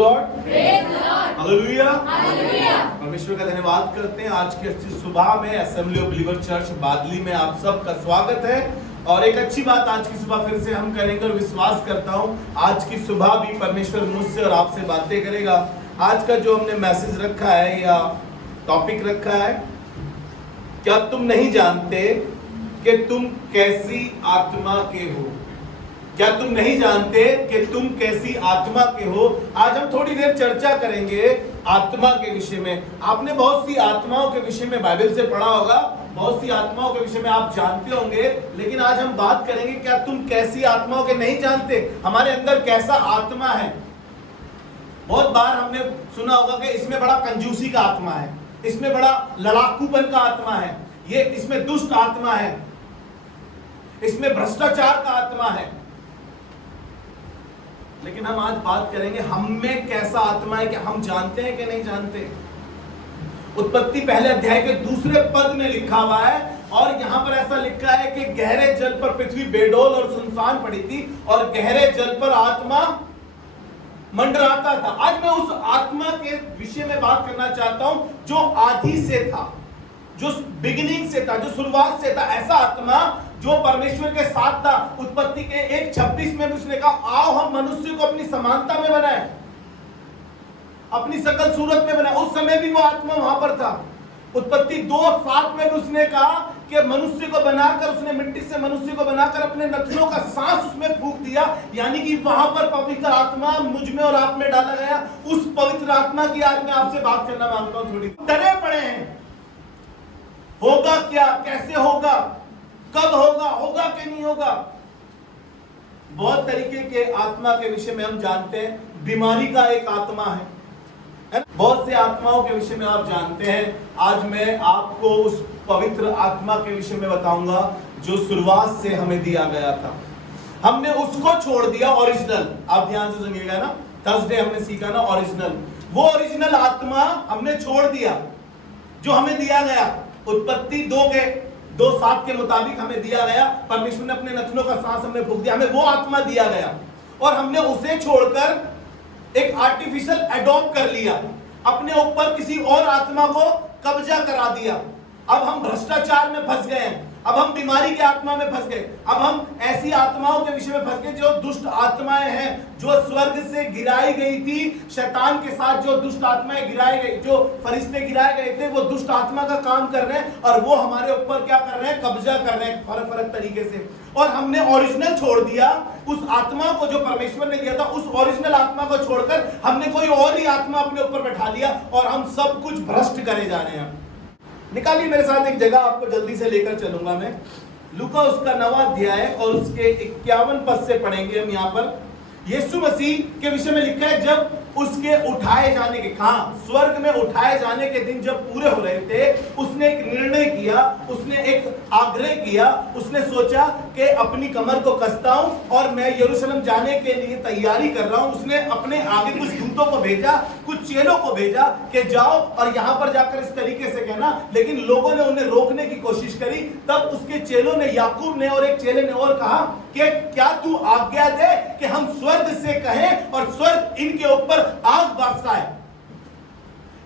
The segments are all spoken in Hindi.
Lord, hallelujah. परमेश्वर का धन्यवाद करते हैं। आज की अच्छी सुबह में असेंबली ऑफ बिलीवर चर्च बादली में आप सबका स्वागत है। और एक अच्छी बात आज की सुबह फिर से हम करेंगे और विश्वास करता हूं आज की सुबह भी परमेश्वर मुझसे और आपसे बातें करेगा। आज का जो हमने मैसेज रखा है या टॉपिक रखा है, क्या तुम नहीं जानते कि तुम कैसी आत्मा के हो? क्या तुम नहीं जानते कि तुम कैसी आत्मा के हो? आज हम थोड़ी देर चर्चा करेंगे आत्मा के विषय में। आपने बहुत सी आत्माओं के विषय में बाइबल से पढ़ा होगा, बहुत सी आत्माओं के विषय में आप जानते होंगे, लेकिन आज हम बात करेंगे क्या तुम कैसी आत्माओं के नहीं जानते? हमारे अंदर कैसा आत्मा है? बहुत बार हमने सुना होगा कि इसमें बड़ा कंजूसी का आत्मा है, इसमें बड़ा लड़ाकूपन का आत्मा है, ये इसमें दुष्ट आत्मा है, इसमें भ्रष्टाचार का आत्मा है। लेकिन हम आज बात करेंगे हम में कैसा आत्मा है, कि हम जानते हैं कि नहीं जानते। उत्पत्ति पहले अध्याय के दूसरे पद में लिखा हुआ है, और यहां पर ऐसा लिखा है कि गहरे जल पर पृथ्वी बेडौल और सुनसान पड़ी थी और गहरे जल पर आत्मा मंडराता था। आज मैं उस आत्मा के विषय में बात करना चाहता हूं जो आदि से था, जो बिगिनिंग से था, जो शुरुआत से था। ऐसा आत्मा जो परमेश्वर के साथ था। उत्पत्ति के 1:26 में उसने कहा, आओ हम मनुष्य को अपनी समानता में बनाएं, अपनी शकल सूरत में बनाएं। उस समय भी वो आत्मा वहां पर था। उत्पत्ति 2:7 में भी उसने कहा कि मनुष्य को बनाकर, उसने मिट्टी से मनुष्य को बनाकर अपने नथनों का सांस उसमें फूंक दिया। यानी कि वहां पर पवित्र आत्मा मुझ में और आप में डाला गया। उस पवित्र आत्मा की आज मैं आपसे बात करना मांगता हूं। थोड़ी डरे पड़े हैं, होगा क्या, कैसे होगा, कब होगा, होगा कि नहीं होगा। बहुत तरीके के आत्मा के विषय में हम जानते हैं। बीमारी का एक आत्मा है, बहुत से आत्माओं के विषय में आप जानते हैं। आज मैं आपको उस पवित्र आत्मा के विषय में बताऊंगा जो शुरुआत से हमें दिया गया था। हमने उसको छोड़ दिया, ओरिजिनल। आप ध्यान से सुनिएगा ना, थर्सडे हमने सीखा ना ओरिजिनल। वो ओरिजिनल आत्मा हमने छोड़ दिया जो हमें दिया गया। उत्पत्ति 2:7 के मुताबिक हमें दिया गया। परमेश्वर ने अपने नथनों का सांस हमें फूंक दिया, हमें वो आत्मा दिया गया, और हमने उसे छोड़कर एक आर्टिफिशियल एडॉप्ट कर लिया, अपने ऊपर किसी और आत्मा को कब्जा करा दिया। अब हम भ्रष्टाचार में फंस गए हैं, अब हम बीमारी के आत्मा में फंस गए, अब हम ऐसी आत्माओं के विषय में फंस गए जो दुष्ट आत्माएं हैं, जो स्वर्ग से गिराई गई थी। शैतान के साथ जो दुष्ट आत्माएं गिराई गई, जो फरिश्ते गिराए गए थे, वो दुष्ट आत्मा का काम कर रहे हैं और वो हमारे ऊपर क्या कर रहे हैं, कब्जा कर रहे हैं फर्क तरीके से। और हमने ओरिजिनल छोड़ दिया, उस आत्मा को जो परमेश्वर ने दिया था, उस ओरिजिनल आत्मा को छोड़कर हमने कोई और ही आत्मा अपने ऊपर बैठा लिया और हम सब कुछ भ्रष्ट करे जा रहे हैं। निकालिए मेरे साथ एक जगह, आपको जल्दी से लेकर चलूंगा मैं। लूका उसका 9वां अध्याय और उसके 51 पद से पढ़ेंगे हम। यहाँ पर यीशु मसीह के विषय में लिखा है, जब उसके उठाए जाने के, कहां, स्वर्ग में उठाए जाने के दिन जब पूरे हो रहे थे, उसने एक निर्णय किया, उसने एक आग्रह किया। उसने सोचा कि अपनी कमर को कसता हूं और मैं यरूशलेम जाने के लिए तैयारी कर रहा हूं। उसने अपने आगे कुछ दूतों को भेजा, कुछ चेलों को भेजा कि जाओ और यहां पर जाकर इस तरीके से कहना। लेकिन लोगों ने उन्हें रोकने की कोशिश करी। तब उसके चेलों ने, याकूब ने और एक चेले ने और कहा कि क्या तू आज्ञा दे कि हम स्वर्ग से कहें और स्वर्ग इनके ऊपर आग बरसाए।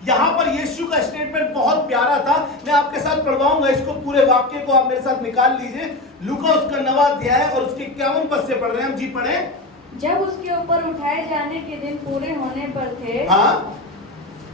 यहां पर यीशु का स्टेटमेंट बहुत प्यारा था, मैं आपके साथ पढ़वाऊंगा इसको, पूरे वाक्य को आप मेरे साथ निकाल लीजिए। लूका उसका 9वां अध्याय और उसके 51 पद से पढ़ रहे हैं हम। जी पढ़ें। जब उसके ऊपर उठाए जाने के दिन पूरे होने पर थे, हाँ,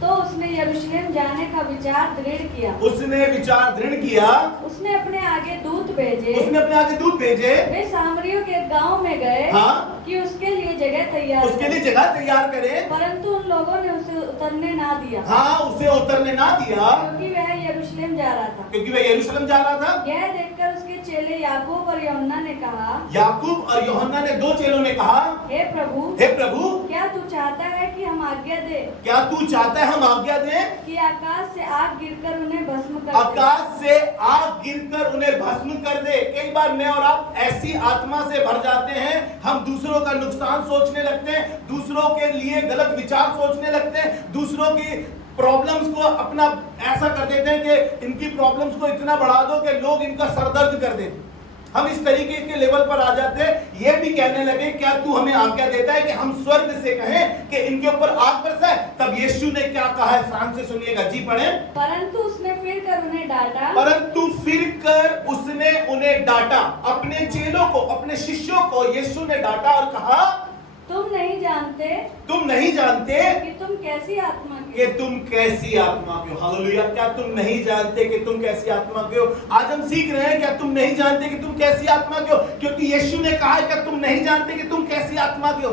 तो उसने यरूशलेम जाने का विचार दृढ़ किया। उसने विचार दृढ़ किया। उसने अपने आगे दूत भेजे। उसने अपने आगे दूत भेजे। वे सामरियों के गांव में गए, हाँ, कि उसके लिए जगह तैयार उसके लिए जगह तैयार करे। परंतु उन लोगों ने उसे उतरने ना दिया। हाँ, उसे उतरने ना दिया, क्योंकि वह यरूशलेम जा रहा था। क्योंकि वह यरूशलेम जा रहा था। यह देखकर उसके चेले याकूब और यूहन्ना ने कहा, याकूब और यूहन्ना ने, दो चेलों ने कहा, हे प्रभु, क्या तू चाहता है कि हम आज्ञा दे, क्या तू चाहता है हम आज्ञा दें कि आकाश से आग गिरकर उन्हें भस्म कर दे। आकाश से आग गिरकर उन्हें भस्म कर दे। कई बार मैं और आप ऐसी आत्मा से भर जाते हैं, हम दूसरों का नुकसान सोचने लगते हैं, दूसरों के लिए गलत विचार सोचने लगते हैं, दूसरों की प्रॉब्लम्स को अपना ऐसा कर देते हैं कि इनकी प्रॉब्लम्स को इतना बढ़ा दो कि लोग इनका सरदर्द कर दें। हम इस तरीके के लेवल पर आ जाते हैं, ये भी कहने लगे क्या तू हमें आज्ञा देता है कि हम स्वर्ग से कहें कि इनके ऊपर आग बरसाए। तब यीशु ने क्या कहा है, ध्यान से सुनिएगा जी, पढ़ें। परंतु उसने फिर कर उन्हें डांटा, परंतु फिर कर उसने उन्हें डांटा, अपने चेलों को, अपने शिष्यों को यीशु ने डांटा और कहा तुम नहीं जानते कि तुम कैसी आत्मा के कि तुम कैसी आत्मा के हो। हालेलुया। क्या तुम नहीं जानते कि तुम कैसी आत्मा के हो? आज हम सीख रहे हैं क्या तुम नहीं जानते कि तुम कैसी आत्मा के हो, क्योंकि यीशु ने कहा है क्या तुम नहीं जानते कि तुम कैसी आत्मा के हो।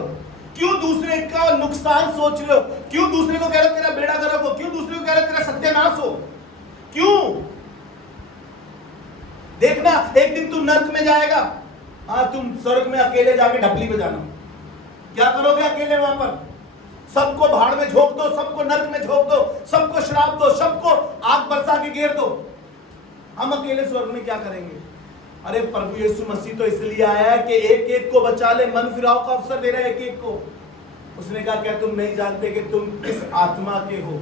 क्यों दूसरे का नुकसान सोच रहे हो? क्यों दूसरे को कह रहे हो तेरा बेड़ा गर्क हो? क्यों दूसरे को कह रहे हो तेरा सत्यानाश हो? क्यों? देखना एक दिन तू नर्क में जाएगा। हाँ, तुम स्वर्ग में अकेले जाके ढपली पे जाना। क्या करोगे अकेले वहां पर? सबको भाड़ में झोंक दो, सबको नर्क में झोंक दो, सबको श्राप दो, सबको आग बरसा के घेर दो। हम अकेले स्वर्ग में क्या करेंगे? अरे प्रभु यीशु मसीह तो इसलिए आया है कि एक एक को बचा ले, मन फिराव का अवसर दे रहा है एक एक को। उसने कहा क्या तुम नहीं जानते कि तुम किस आत्मा के हो?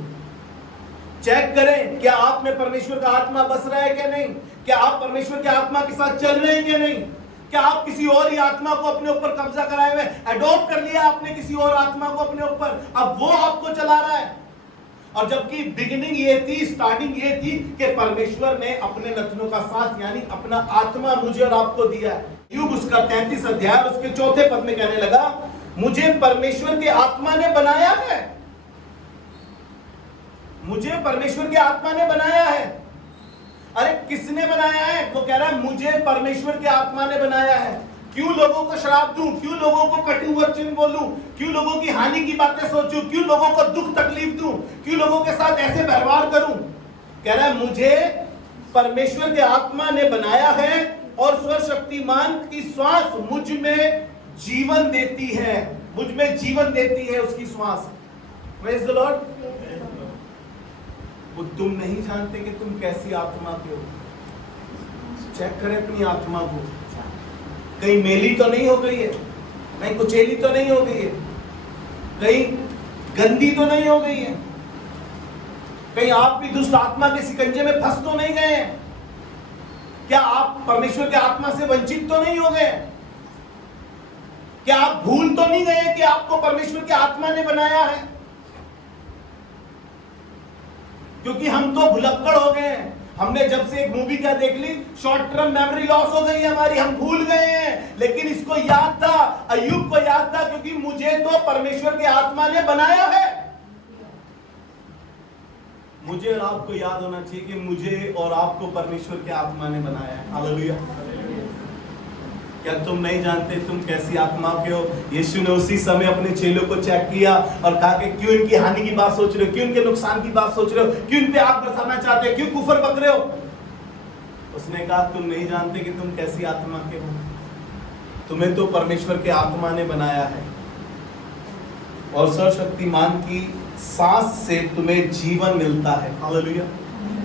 चेक करें क्या आप में परमेश्वर का आत्मा बस रहा है क्या नहीं? क्या आप परमेश्वर के आत्मा के साथ चल रहे हैं क्या नहीं? क्या आप किसी और ही आत्मा को अपने ऊपर कब्जा कराए हुए, अडॉप्ट कर लिया आपने किसी और आत्मा को अपने ऊपर, अब वो आपको चला रहा है। और जबकि बिगिनिंग ये थी, स्टार्टिंग ये थी कि परमेश्वर ने अपने नथनों का सांस यानी अपना आत्मा मुझे और आपको दिया है। यूब उसका 33 अध्याय उसके 4 पद में कहने लगा, मुझे परमेश्वर के आत्मा ने बनाया है, मुझे परमेश्वर के आत्मा ने बनाया है। अरे किसने बनाया है? वो कह रहा है मुझे परमेश्वर के आत्मा ने बनाया है। क्यों लोगों को श्राप दूं? क्यों लोगों को कटु वचन बोलूं? क्यों लोगों की हानि की बातें सोचूं? क्यों लोगों को दुख तकलीफ दूं? क्यों लोगों के साथ ऐसे व्यवहार करूं? कह रहा है मुझे परमेश्वर के आत्मा ने बनाया है और सर्वशक्तिमान की श्वास मुझ में जीवन देती है, मुझ में जीवन देती है उसकी श्वास। Praise the Lord. वो तुम नहीं जानते कि तुम कैसी आत्मा के हो। चेक करें अपनी आत्मा को, कहीं मेली तो नहीं हो गई है, कहीं कुचेली तो नहीं हो गई है, कहीं गंदी तो नहीं हो गई है, कहीं आप भी दुष्ट आत्मा के शिकंजे में फंस तो नहीं गए हैं? क्या आप परमेश्वर के आत्मा से वंचित तो नहीं हो गए? क्या आप भूल तो नहीं गए कि आपको परमेश्वर के आत्मा ने बनाया है? क्योंकि हम तो भुलक्कड़ हो गए हैं। हमने जब से एक मूवी क्या देख ली, शॉर्ट टर्म मेमोरी लॉस हो गई है हमारी, हम भूल गए हैं। लेकिन इसको याद था, अय्यूब को याद था, क्योंकि मुझे तो परमेश्वर के आत्मा ने बनाया है। मुझे और आपको याद होना चाहिए कि मुझे और आपको परमेश्वर के आत्मा ने बनाया है। हालेलुया। क्या तुम नहीं जानते तुम कैसी आत्मा के हो? यीशु ने उसी समय अपने चेलों को चेक किया और कहा कि क्यों इनकी हानि की बात सोच रहे हो, क्यों इनके नुकसान की बात सोच रहे हो, क्यों इन पे आग बरसाना चाहते हो, क्यों कुफर पक रहे हो? उसने कहा तुम नहीं जानते कि तुम कैसी आत्मा के हो, तुम्हें तो परमेश्वर के आत्मा ने बनाया है और सर्वशक्तिमान की सांस से तुम्हें जीवन मिलता है। हालेलुया।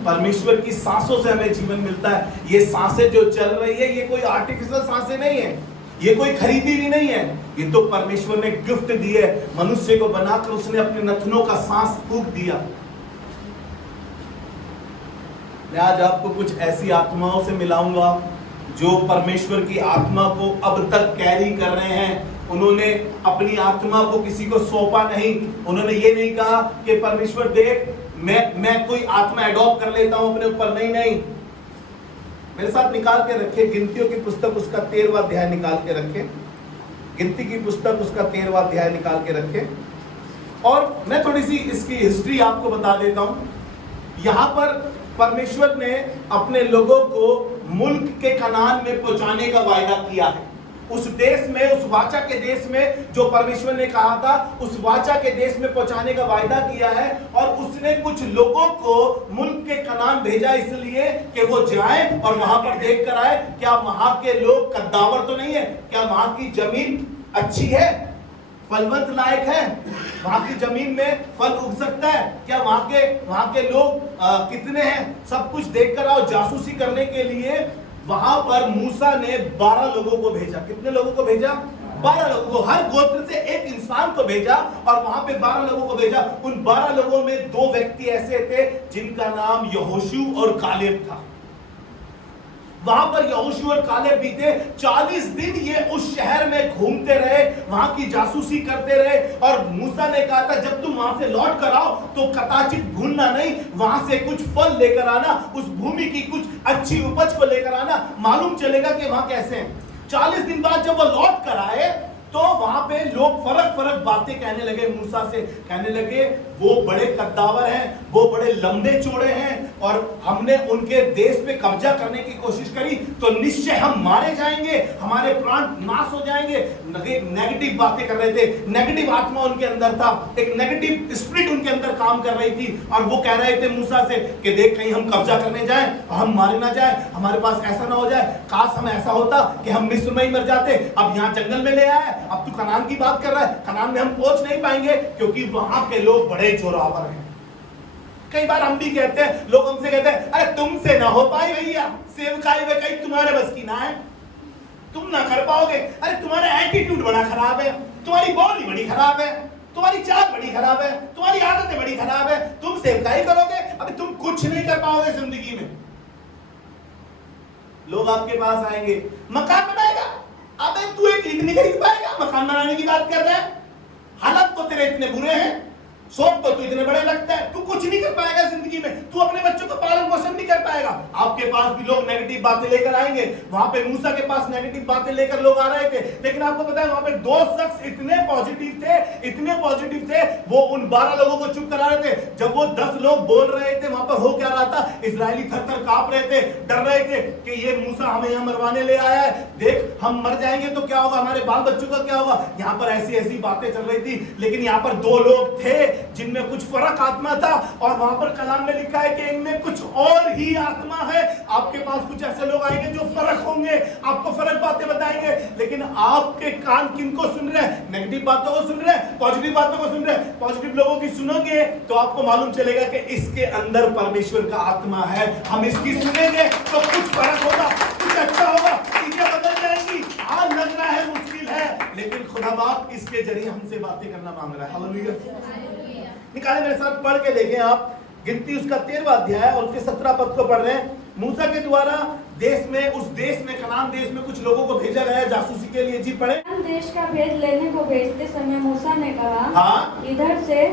परमेश्वर की सांसों से हमें जीवन मिलता है। ये सांसें जो चल रही है ये कोई आर्टिफिशियल सांसें नहीं है, ये कोई खरीदी भी नहीं है, ये तो परमेश्वर ने गिफ्ट दी है। मनुष्य को बनाकर उसने अपने नथनों का सांस फूंक दिया। मैं आज आपको कुछ ऐसी आत्माओं से मिलाऊंगा जो परमेश्वर की आत्मा को अब तक कैरी कर रहे हैं। उन्होंने अपनी आत्मा को किसी को सौंपा नहीं। उन्होंने ये नहीं कहा कि परमेश्वर देख मैं कोई आत्मा एडॉप्ट कर लेता हूं अपने ऊपर। नहीं, मेरे साथ निकाल के रखे गिनतियों की पुस्तक उसका 13वां अध्याय निकाल के रखे, गिनती की पुस्तक उसका 13वां अध्याय निकाल के रखे। और मैं थोड़ी सी इसकी हिस्ट्री आपको बता देता हूं। यहां पर परमेश्वर ने अपने लोगों को मुल्क के कनान में पहुंचाने का वायदा किया है। उस देश में, उस वाचा के देश में जो परमेश्वर ने कहा था, उस वाचा के देश में पहुंचाने का वायदा किया है। और उसने कुछ लोगों को मुल्क के कनान भेजा इसलिए कि वो जाएं और वहां पर देख कर आए क्या वहां के लोग कद्दावर तो नहीं है, क्या वहां की जमीन अच्छी है, फलवंत लायक है, वहां की जमीन में फल उग सकता है, क्या वहां के लोग कितने हैं, सब कुछ देखकर आओ। जासूसी करने के लिए वहां पर मूसा ने 12 लोगों को भेजा। कितने लोगों को भेजा? 12 लोगों को। हर गोत्र से एक इंसान को भेजा और वहां पे 12 लोगों को भेजा। उन 12 लोगों में 2 व्यक्ति ऐसे थे जिनका नाम यहोशू और कालेब था। वहां पर यहोशू और कालेब बीते 40 दिन ये उस शहर में घूमते रहे, वहां की जासूसी करते रहे। और मूसा ने कहा था जब तुम वहां से लौट कर आओ तो कदाचित भूलना नहीं, वहां से कुछ फल लेकर आना, उस भूमि की कुछ अच्छी उपज को लेकर आना, मालूम चलेगा कि वहां कैसे हैं। 40 दिन बाद जब वो लौट कर आए तो वहां पे लोग फर्क फर्क बातें कहने लगे मूसा से, कहने लगे वो बड़े कद्दावर हैं, वो बड़े लंबे चौड़े हैं, और हमने उनके देश पे कब्जा करने की कोशिश करी तो निश्चय हम मारे जाएंगे, हमारे प्राण नाश हो जाएंगे। नेगेटिव बातें कर रहे थे, नेगेटिव आत्मा उनके अंदर था, एक नेगेटिव स्पिरिट उनके अंदर काम कर रही थी। और वो कह रहे थे मूसा से कि देख कहीं हम कब्जा करने जाएं और हम मारे ना जाए, हमारे पास ऐसा ना हो जाए, काश हम ऐसा होता कि हम मिस्र में ही मर जाते, अब यहाँ जंगल में ले आए, अब तू कनान की बात कर रहा है, कनान में हम पहुंच नहीं पाएंगे क्योंकि वहां के लोग बड़े जोरावर हैं। कई बार हम भी कहते हैं, लोग हमसे कहते हैं अरे तुमसे ना हो पाए भैया, सेवकाई वे कहीं तुम्हारे बस की ना है, तुम ना कर पाओगे, अरे तुम्हारा एटीट्यूड बड़ा खराब है, तुम्हारी बोली बड़ी खराब है, तुम्हारी चाल बड़ी खराब है, तुम्हारी आदतें बड़ी खराब है, तुम सेवकाई करोगे अभी तुम कुछ नहीं कर पाओगे जिंदगी में। लोग आपके पास आएंगे, मकान बनाएगा, अबे तू एक ईंट नहीं खरीद पाएगा, मकान बनाने की बात कर रहा है, हालात तो तेरे इतने बुरे हैं, शौक तो तू इतने बड़े लगता है, तू कुछ नहीं कर पाएगा जिंदगी में, तू अपने बच्चों को पालन पोषण नहीं कर पाएगा। आपके पास भी लोग नेगेटिव बातें लेकर आएंगे। वहां पे मूसा के पास नेगेटिव बातें लेकर लोग आ रहे थे, लेकिन आपको पता है वहां पे 2 शख्स इतने पॉजिटिव थे, इतने पॉजिटिव थे, वो उन 12 लोगों को चुप करा रहे थे। जब वो 10 लोग बोल रहे थे वहां पर हो क्या रहा था, इजरायली थर-थर कांप रहे थे, डर रहे थे कि ये मूसा हमें यहाँ मरवाने ले आया है, देख हम मर जाएंगे तो क्या होगा, हमारे बाल बच्चों का क्या होगा। यहाँ पर ऐसी ऐसी बातें चल रही थी, लेकिन यहाँ पर 2 लोग थे जिनमें कुछ फर्क आत्मा था, और वहां पर कलाम में लिखा है कि इनमें कुछ और ही आत्मा है। आपके पास कुछ ऐसे लोग आएंगे जो फर्क होंगे, आपको फर्क बातें बताएंगे, लेकिन आपके कान किनको सुन रहे हैं, नेगेटिव बातों को सुन रहे हैं, पॉजिटिव बातों को सुन रहे हैं। पॉजिटिव लोगों की सुनोगे तो आपको मालूम चलेगा कि इसके अंदर परमेश्वर का आत्मा है, हम इसकी सुनेंगे तो कुछ फर्क होगा, कुछ अच्छा होगा, चीजें बदल जाएंगी। आज लग रहा है मुश्किल है, लेकिन खुदा बाप इसके जरिए हमसे बातें करना मांग रहा है। हालेलुया। निकाले मेरे साथ, पढ़ के देखें आप, गिनती उसका 13वां अध्याय और उसके 17 पद को पढ़ रहे हैं। मूसा के द्वारा देश में, उस देश में, कनान देश में कुछ लोगों को भेजा गया है जासूसी के लिए। जी पढ़े। कनान देश का भेद लेने को भेजते समय मूसा ने कहा, हाँ, इधर से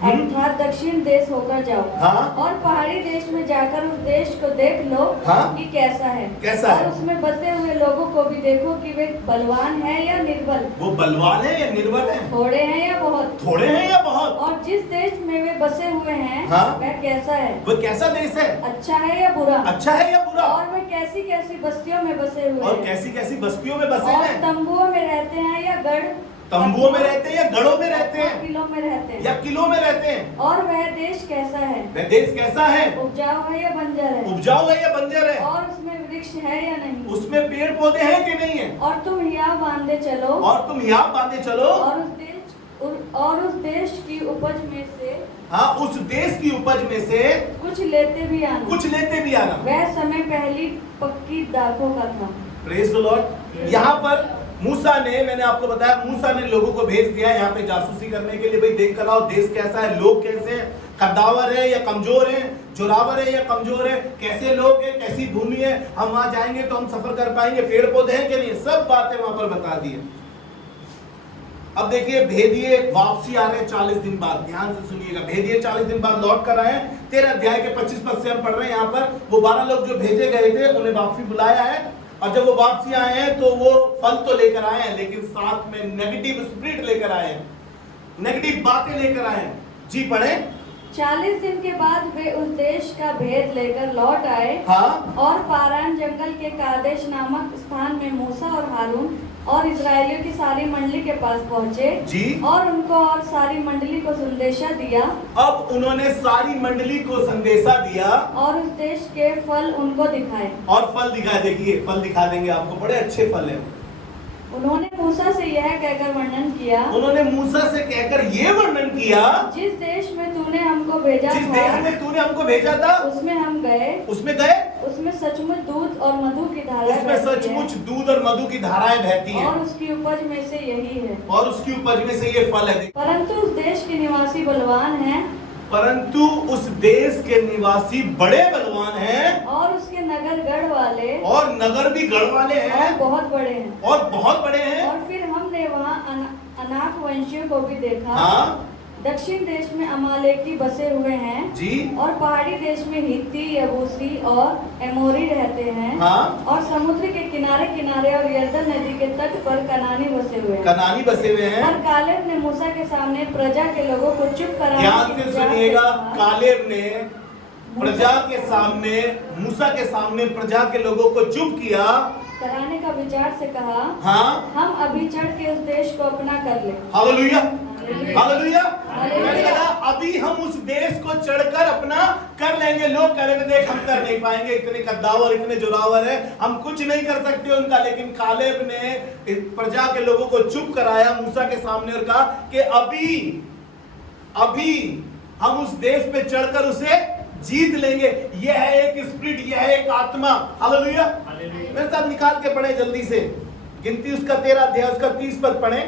अर्थात दक्षिण देश होकर जाओ, हाँ, और पहाड़ी देश में जाकर उस देश को देख लो, हाँ, कि कैसा है, कैसा है, और उसमें बसे हुए लोगों को भी देखो कि वे बलवान है या निर्बल, वो बलवान है या निर्बल है, थोड़े हैं या बहुत, थोड़े हैं या बहुत, और जिस देश में वे बसे हुए हैं, हाँ, वह कैसा है, वो कैसा देश है, अच्छा है या बुरा, अच्छा है या बुरा, और वे कैसी कैसी बस्तियों में बसे हुए और हैं, कैसी कैसी बस्तियों में बसे और हैं, तंबुओं में रहते हैं या गढ़, तंबुओं में रहते हैं या गढ़ों में रहते हैं, किलों में रहते हैं, या किलों में रहते हैं, और वह देश कैसा है, वह देश कैसा है, उपजाऊ है या बंजर है, उपजाऊ है या बंजर है, और उसमें वृक्ष है या नहीं, उसमें पेड़ पौधे हैं कि नहीं है, और तुम यहाँ बांधे चलो, और तुम यहाँ बांधे चलो, और उस देश की उपज में से, हाँ, उस देश की उपज में से कुछ लेते भी आना, कुछ लेते भी आना। वह समय पहली पक्की दाखों का था। Praise the Lord. यहाँ पर मूसा ने, मैंने आपको बताया, मूसा ने लोगों को भेज दिया यहाँ पे जासूसी करने के लिए, भाई देख कर आओ देश कैसा है, लोग कैसे हैं, कद्दावर है या कमजोर है, जोरावर है या कमजोर है, कैसे लोग हैं, कैसी भूमि है, हम वहां जाएंगे तो हम सफर कर पाएंगे, पेड़ पौधे हैं कि नहीं, सब बातें वहां पर बता दी है। अब देखिए भेदिए वापसी आ रहे हैं 40 दिन बाद, ध्यान से सुनिएगा, भेदिए 40 दिन बाद लौट कर आए। 13 अध्याय के 25 पद से हम पढ़ रहे हैं। यहाँ पर वो 12 लोग जो भेजे गए थे उन्हें वापसी बुलाया है, और जब वो वापसी आए हैं तो वो फल तो लेकर आए हैं, लेकिन साथ में नेगेटिव स्पिरिट लेकर आए हैं, नेगेटिव बातें लेकर आए हैं। जी पढ़े। 40 दिन के बाद वे उस देश का भेद लेकर लौट आए, हाँ, और पारान जंगल के कादेश नामक स्थान में मूसा और हारून और इजरायलियों की सारी मंडली के पास पहुँचे जी, और उनको और सारी मंडली को संदेशा दिया। अब उन्होंने सारी मंडली को संदेशा दिया और उस देश के फल उनको दिखाए। और फल दिखा, देखिए फल दिखा देंगे आपको, बड़े अच्छे फल हैं। उन्होंने मूसा से यह कहकर वर्णन किया, उन्होंने मूसा से कहकर ये वर्णन किया, जिस देश में तूने हमको भेजा जिस था, देश में तूने हमको भेजा था, उसमें हम गए, उसमें गए, उसमें सचमुच दूध और मधु की धाराएं उसमें बहती हैं, सचमुच दूध और मधु की धाराएं बहती हैं, और उसकी उपज में से यही है, और उसकी उपज में से ये फल है। परंतु उस देश के निवासी बलवान हैं, परंतु उस देश के निवासी बड़े बलवान हैं, और उसके नगर नगर गढ़ वाले और नगर भी गढ़ वाले और हैं बहुत बड़े हैं। और बहुत बड़े हैं। और फिर हमने वहाँ अनाक वंशियों को भी देखा। हाँ दक्षिण देश में अमालेकी बसे हुए हैं जी। और पहाड़ी देश में हित्ती, यबूसी और एमोरी रहते हैं। हाँ और समुद्र के किनारे किनारे और यरदन नदी के तट पर कनानी बसे हुए हैं। कनानी बसे हुए हैं। और कालेब ने मूसा के सामने प्रजा के लोगों को चुप कराने ध्यान की से विचार सुनिएगा, कहा। कालेब ने प्रजा के सामने, मूसा के सामने प्रजा के लोगों को चुप किया, कराने का विचार से कहा, हाँ हम अभी चढ़ के उस देश को अपना कर ले। Hallelujah hallelujah. हालेलुया। हालेलुया। मैंने कहा अभी हम उस देश को चढ़कर अपना कर लेंगे। लोग करेंगे देख हम कर नहीं पाएंगे, इतने कद्दावर इतने जोरावर है, हम कुछ नहीं कर सकते उनका। लेकिन कालेब ने प्रजा के लोगों को चुप कराया मूसा के सामने और कहा कि अभी हम उस देश पे चढ़कर उसे जीत लेंगे। यह है एक स्पिरिट, यह है एक आत्मा। हालेलुया। मेरे साथ निकाल के पढ़े जल्दी से, गिनती उसका 13 अध्याय उसका 30 पद पढ़े।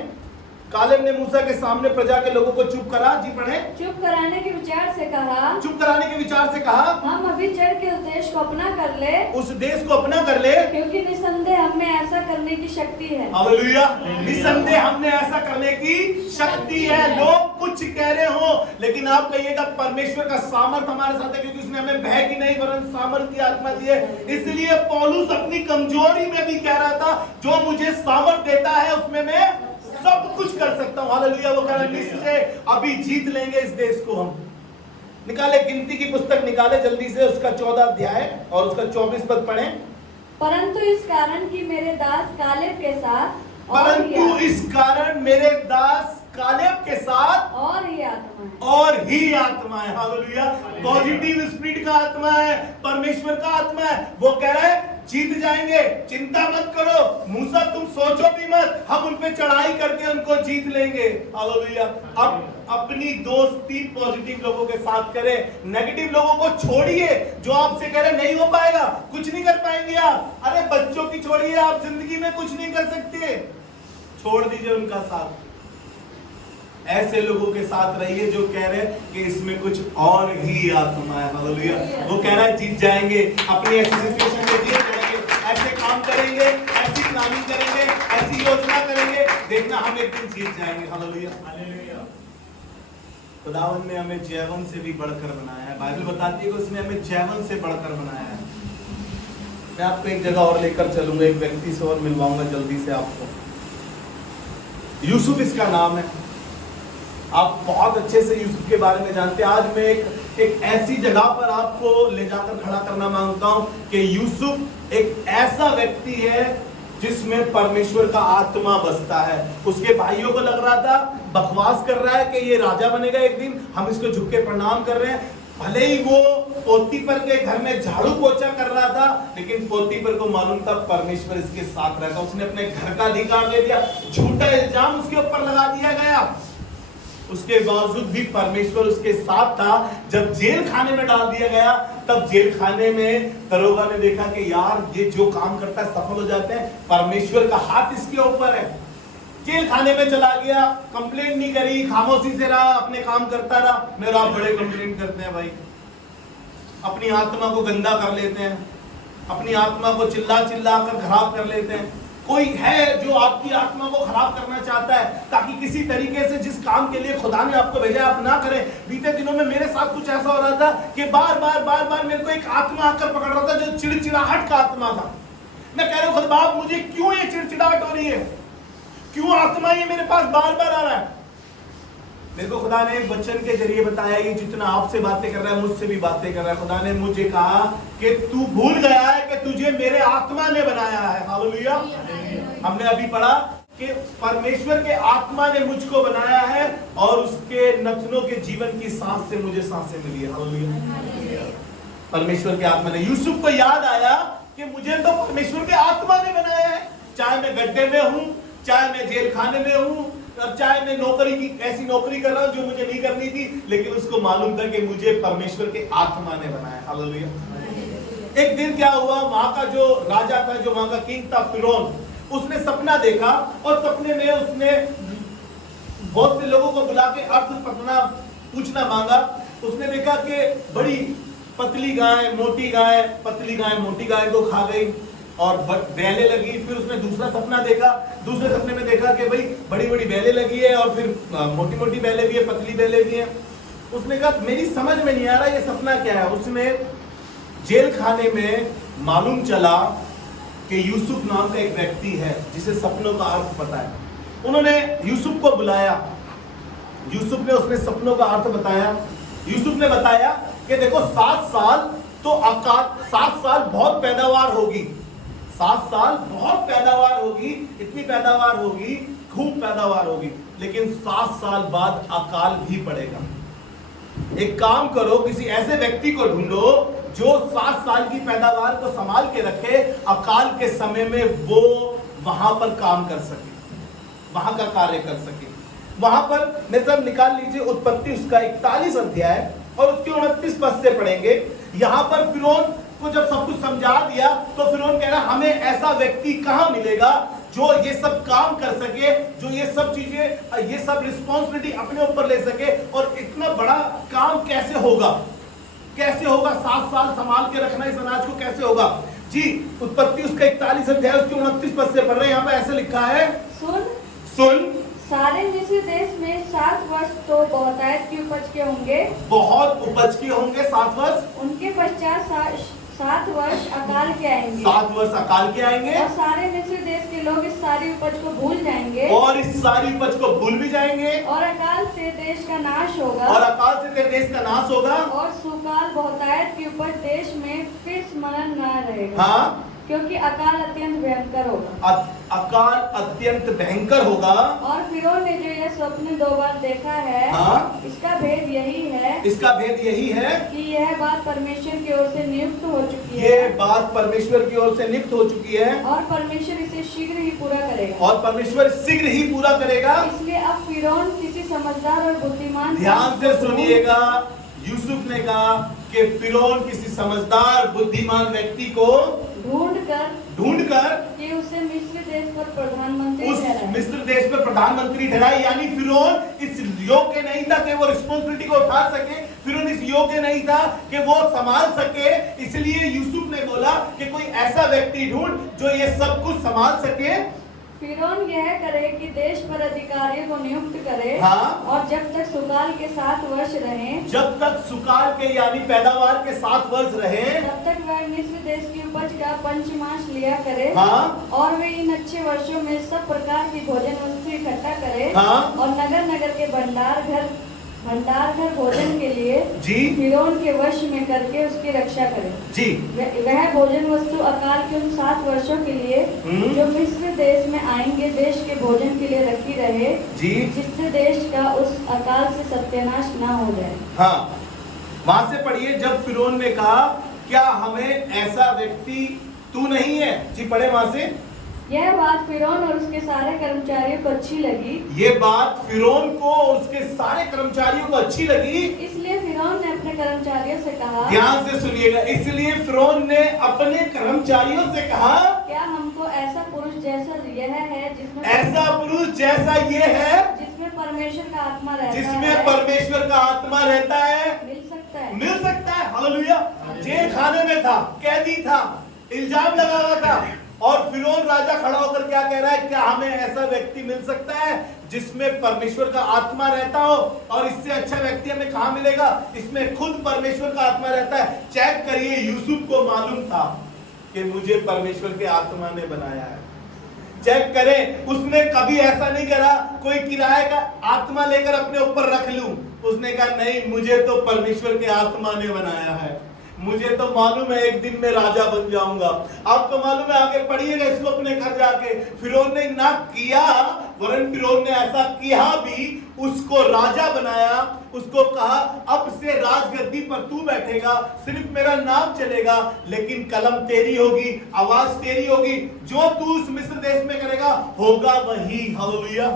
कालेब ने मूसा के सामने प्रजा के लोगों को चुप करा। जी पढ़े। चुप कराने के विचार से कहा, चुप कराने के विचार से कहा, हम अभी चढ़ के उस देश को अपना कर ले, उस देश को अपना कर ले, क्योंकि निसंदेह हमें ऐसा करने की शक्ति है। हालेलुया। निसंदेह हमने ऐसा करने की शक्ति है। लोग कुछ कह रहे हो, लेकिन आप कहिएगा परमेश्वर का सामर्थ हमारे साथ है, क्योंकि उसने हमें भय की नहीं वरन सामर्थ की आत्मा दी है। इसलिए पौलुस अपनी कमजोरी में भी कह रहा था, जो मुझे सामर्थ देता है उसमें मैं सब कुछ कर सकता हूं। हालेलुया। वो कह रहा है निश्चय अभी जीत लेंगे इस देश को हम। निकाले, गिनती की पुस्तक निकाले जल्दी से, उसका 14 अध्याय और उसका 24 पद पढ़े। परंतु इस कारण कि मेरे दास कालेब के साथ परंतु इस कारण मेरे दास कालेब के साथ और ही आत्मा है। और ही आत्मा है। हालेलुया। पॉजिटिव स्पिरिट का आत्मा है, परमेश्वर का आत्मा है। वो कह रहा है जीत जाएंगे, चिंता मत करो मूसा, तुम सोचो भी मत, हम उन पे चढ़ाई करके उनको जीत लेंगे। हालेलुया। अब अपनी दोस्ती पॉजिटिव लोगों के साथ करें, नेगेटिव लोगों को छोड़िए जो आपसे कह रहे नहीं हो पाएगा, कुछ नहीं कर पाएंगे आप। अरे बच्चों की छोड़िए, आप जिंदगी में कुछ नहीं कर सकते, छोड़ दीजिए उनका साथ। ऐसे लोगों के साथ रहिए जो कह रहे हैं कि इसमें कुछ और ही आत्मा है। हालेलुया। वो कह रहा है जीत जाएंगे, अपनी ऐसी सिचुएशन में जीत जाएंगे, ऐसे काम करेंगे, ऐसी प्लानिंग करेंगे, ऐसी योजना करेंगे, देखना हम एक दिन जीत जाएंगे। हालेलुया। खुदावन ने हमें जैवन से भी बढ़कर बनाया है। बाइबल बताती है कि उसने हमें जैवन से बढ़कर बनाया है। मैं आपको एक जगह और लेकर चलूंगा, एक व्यक्ति से और मिलवाऊंगा जल्दी से आपको। यूसुफ इसका नाम है। आप बहुत अच्छे से यूसुफ के बारे में जानते हैं। आज मैं एक ऐसी जगह पर आपको ले जाकर खड़ा करना मांगता हूं कि यूसुफ एक ऐसा व्यक्ति है जिसमें परमेश्वर का आत्मा बसता है। उसके भाइयों को लग रहा था, बकवास कर रहा है कि ये राजा बनेगा एक दिन, हम इसको झुक के प्रणाम कर रहे हैं। भले ही वो पोतीपर के घर में झाड़ू पोछा कर रहा था, लेकिन पोतीपर को मालूम था परमेश्वर इसके साथ रहता। उसने अपने घर का अधिकार दे दिया, झूठा इल्जाम उसके ऊपर लगा दिया गया, उसके बावजूद भी परमेश्वर उसके साथ था। जब जेल खाने में डाल दिया गया, तब जेल खाने में दरोगा ने देखा कि यार ये जो काम करता है सफल हो जाते हैं, परमेश्वर का हाथ इसके ऊपर है। जेल खाने में चला गया, कंप्लेंट नहीं करी, खामोशी से रहा, अपने काम करता रहा। मेरा आप बड़े कंप्लेंट करते हैं भाई, अपनी आत्मा को गंदा कर लेते हैं, अपनी आत्मा को चिल्ला चिल्ला कर खराब कर लेते हैं। कोई है जो आपकी आत्मा को खराब करना चाहता है ताकि किसी तरीके से जिस काम के लिए खुदा ने आपको भेजा आप ना करें। बीते दिनों में मेरे साथ कुछ ऐसा हो रहा था कि बार बार मेरे को एक आत्मा आकर पकड़ रहा था जो चिड़चिड़ाहट का आत्मा था। मैं कह रहा हूं खुदा बाप मुझे क्यों ये चिड़चिड़ाहट हो रही है, क्यों आत्मा ये मेरे पास बार बार आ रहा है। मेरे को खुदा ने एक वचन के जरिए बताया, ये जितना आपसे बातें कर रहा है मुझसे भी बातें कर रहा है। खुदा ने मुझे कहा कि तू भूल गया है कि तुझे मेरे आत्मा ने बनाया है। हालेलुया। हमने अभी पढ़ा कि परमेश्वर के आत्मा ने मुझको बनाया है और उसके नथनों के जीवन की सांस से मुझे सांसें मिली है। हालेलुया। परमेश्वर के आत्मा ने, यूसुफ को याद आया कि मुझे तो परमेश्वर के आत्मा ने बनाया है। चाहे मैं गड्ढे में हूं, चाहे मैं जेल खाने में हूं, और चाहे मैं नौकरी की ऐसी नौकरी कर रहा हूं जो मुझे नहीं करनी थी, लेकिन उसको मालूम था कि मुझे परमेश्वर के आत्मा ने बनाया। हालेलुया। एक दिन क्या हुआ, वहां का जो राजा था, जो वहां का किंग था फिरौन, उसने सपना देखा और सपने में उसने बहुत से लोगों को बुला के अर्थ पूछना मांगा। उसने देखा कि बड़ी पतली गाय मोटी गाय, पतली गाय मोटी गाय को खा गई और बैलें लगी। फिर उसने दूसरा सपना देखा, दूसरे सपने में देखा कि भाई बड़ी बड़ी बैलें लगी है और फिर मोटी मोटी बैलें भी है, पतली बैलें भी है। उसने कहा मेरी समझ में नहीं आ रहा ये सपना क्या है। उसने जेल खाने में मालूम चला कि यूसुफ नाम का एक व्यक्ति है जिसे सपनों का अर्थ पता है। उन्होंने यूसुफ को बुलाया, यूसुफ ने उसने सपनों का अर्थ बताया। यूसुफ ने बताया कि देखो 7 साल तो अकाल, 7 साल बहुत पैदावार होगी, 7 साल बहुत पैदावार होगी, इतनी पैदावार होगी, खूब पैदावार होगी, लेकिन 7 साल बाद अकाल भी पड़ेगा। एक काम करो, किसी ऐसे व्यक्ति को ढूंढो जो 7 साल की पैदावार को संभाल के रखे, अकाल के समय में वो वहां पर काम कर सके, वहां का कार्य कर सके। वहां पर मेरे साथ निकाल लीजिए उत्पत्ति उसका 41 अध्याय और उसके 29 पद से पढ़ेंगे। यहां पर फिरौन को जब सब कुछ समझा दिया तो फिरौन कह रहा हमें ऐसा व्यक्ति कहां मिलेगा जो ये सब काम कर सके, जो ये सब चीजें, ये सब रिस्पॉन्सिबिलिटी अपने ऊपर ले सके, और इतना बड़ा काम कैसे होगा, कैसे होगा 7 साल संभाल के रखना इस अनाज को, कैसे होगा जी। उत्पत्ति उसका 41 अध्याय उसके 29 पद से पढ़ रहे हैं। यहाँ पे ऐसे लिखा है, सुन सारे मिस्र देश में 7 वर्ष तो बहुतायत की उपज के होंगे, बहुत उपज के होंगे 7 वर्ष, उनके पश्चात 7 वर्ष अकाल के आएंगे, 7 वर्ष अकाल के आएंगे, और सारे मिस्र देश के लोग इस सारी उपज को भूल जाएंगे, और इस सारी उपज को भूल भी जाएंगे, और अकाल से देश का नाश होगा, और अकाल से तेरे देश का नाश होगा, और सुकाल बहुतायत की उपज देश में फिर स्मरण न रहेगा। हाँ, क्योंकि अकाल अत्यंत भयंकर होगा। अकाल अत्यंत भयंकर होगा। और फिरौन ने जो यह स्वप्न 2 बार देखा है, हाँ? इसका भेद यही है, इसका भेद यही है कि यह बात परमेश्वर की ओर से नियुक्त हो चुकी है, ये बात परमेश्वर की ओर से नियुक्त हो चुकी है, और परमेश्वर इसे शीघ्र ही पूरा करेगा, और परमेश्वर शीघ्र ही पूरा करेगा। इसलिए अब फिरौन किसी समझदार और बुद्धिमान, ध्यान से सुनिएगा, यूसुफ ने कहा कि फिरौन किसी समझदार बुद्धिमान व्यक्ति को ढूंढकर कि उसे मिस्र देश पर प्रधानमंत्री उस ठहराए। मिस्र देश पर प्रधानमंत्री ठहराए। यानी फिरौन इस योग्य नहीं था कि वो रिस्पॉन्सिबिलिटी को उठा सके, फिरौन इस योग्य नहीं था कि वो संभाल सके। इसलिए यूसुफ ने बोला कि कोई ऐसा व्यक्ति ढूंढ जो ये सब कुछ संभाल सके। फिरौन यह करे कि देश पर अधिकारियों को नियुक्त करे, हाँ? और जब तक सुकाल के 7 वर्ष रहें, जब तक सुकाल के यानी पैदावार के 7 वर्ष रहे, तब तक वह मिस्र देश की उपज का पंचमांश लिया करे, हाँ? और वे इन अच्छे वर्षों में सब प्रकार की भोजन वस्तु इकट्ठा करे, हाँ? और नगर नगर के भंडार घर भोजन के लिए जी फिरौन के वश में करके उसकी रक्षा करे जी। वह भोजन वस्तु अकाल के उन 7 वर्षों के लिए जो मिस्र देश में आएंगे देश के भोजन के लिए रखी रहे जी, जिससे देश का उस अकाल से सत्यानाश ना हो जाए। हाँ, वहां से पढ़िए। जब फिरौन ने कहा क्या हमें ऐसा व्यक्ति तू नहीं है, जी पढ़े वहां से। यह बात फिरौन और उसके सारे कर्मचारियों को अच्छी लगी, ये बात फिरौन को और उसके सारे कर्मचारियों को अच्छी लगी, इसलिए फिरौन ने अपने कर्मचारियों से कहा, ध्यान से सुनिएगा, इसलिए फिरौन ने अपने कर्मचारियों से कहा क्या हमको ऐसा पुरुष जैसा यह है जिसमें ऐसा पुरुष जैसा ये है जिसमें परमेश्वर का आत्मा रहता है, जिसमें परमेश्वर का आत्मा रहता है, मिल सकता है। हालेलुया। जेल खाने में था, कैदी था, इल्जाम लगा हुआ था, और फिरौन राजा खड़ा होकर क्या कह रहा है, क्या हमें ऐसा व्यक्ति मिल सकता है जिसमें परमेश्वर का आत्मा रहता हो, और इससे अच्छा व्यक्ति हमें कहां मिलेगा, इसमें खुद परमेश्वर का आत्मा रहता है। चेक करिए, यूसुफ को मालूम था कि मुझे परमेश्वर के आत्मा ने बनाया है। चेक करें, उसने कभी ऐसा नहीं करा कोई किराए का आत्मा लेकर अपने ऊपर रख लूं। उसने कहा नहीं, मुझे तो परमेश्वर के आत्मा ने बनाया है, मुझे तो मालूम है एक दिन में राजा बन जाऊंगा। आपको मालूम है, आगे पढ़िएगा इसको अपने घर जाके, फिरौन ने ना किया, वरन फिरौन ने ऐसा किया भी, उसको राजा बनाया, उसको कहा अब से राजगद्दी पर तू बैठेगा, सिर्फ मेरा नाम चलेगा, लेकिन कलम तेरी होगी, आवाज तेरी होगी, जो तू उस मिस्र देश में करेगा होगा वही। हालेलुया।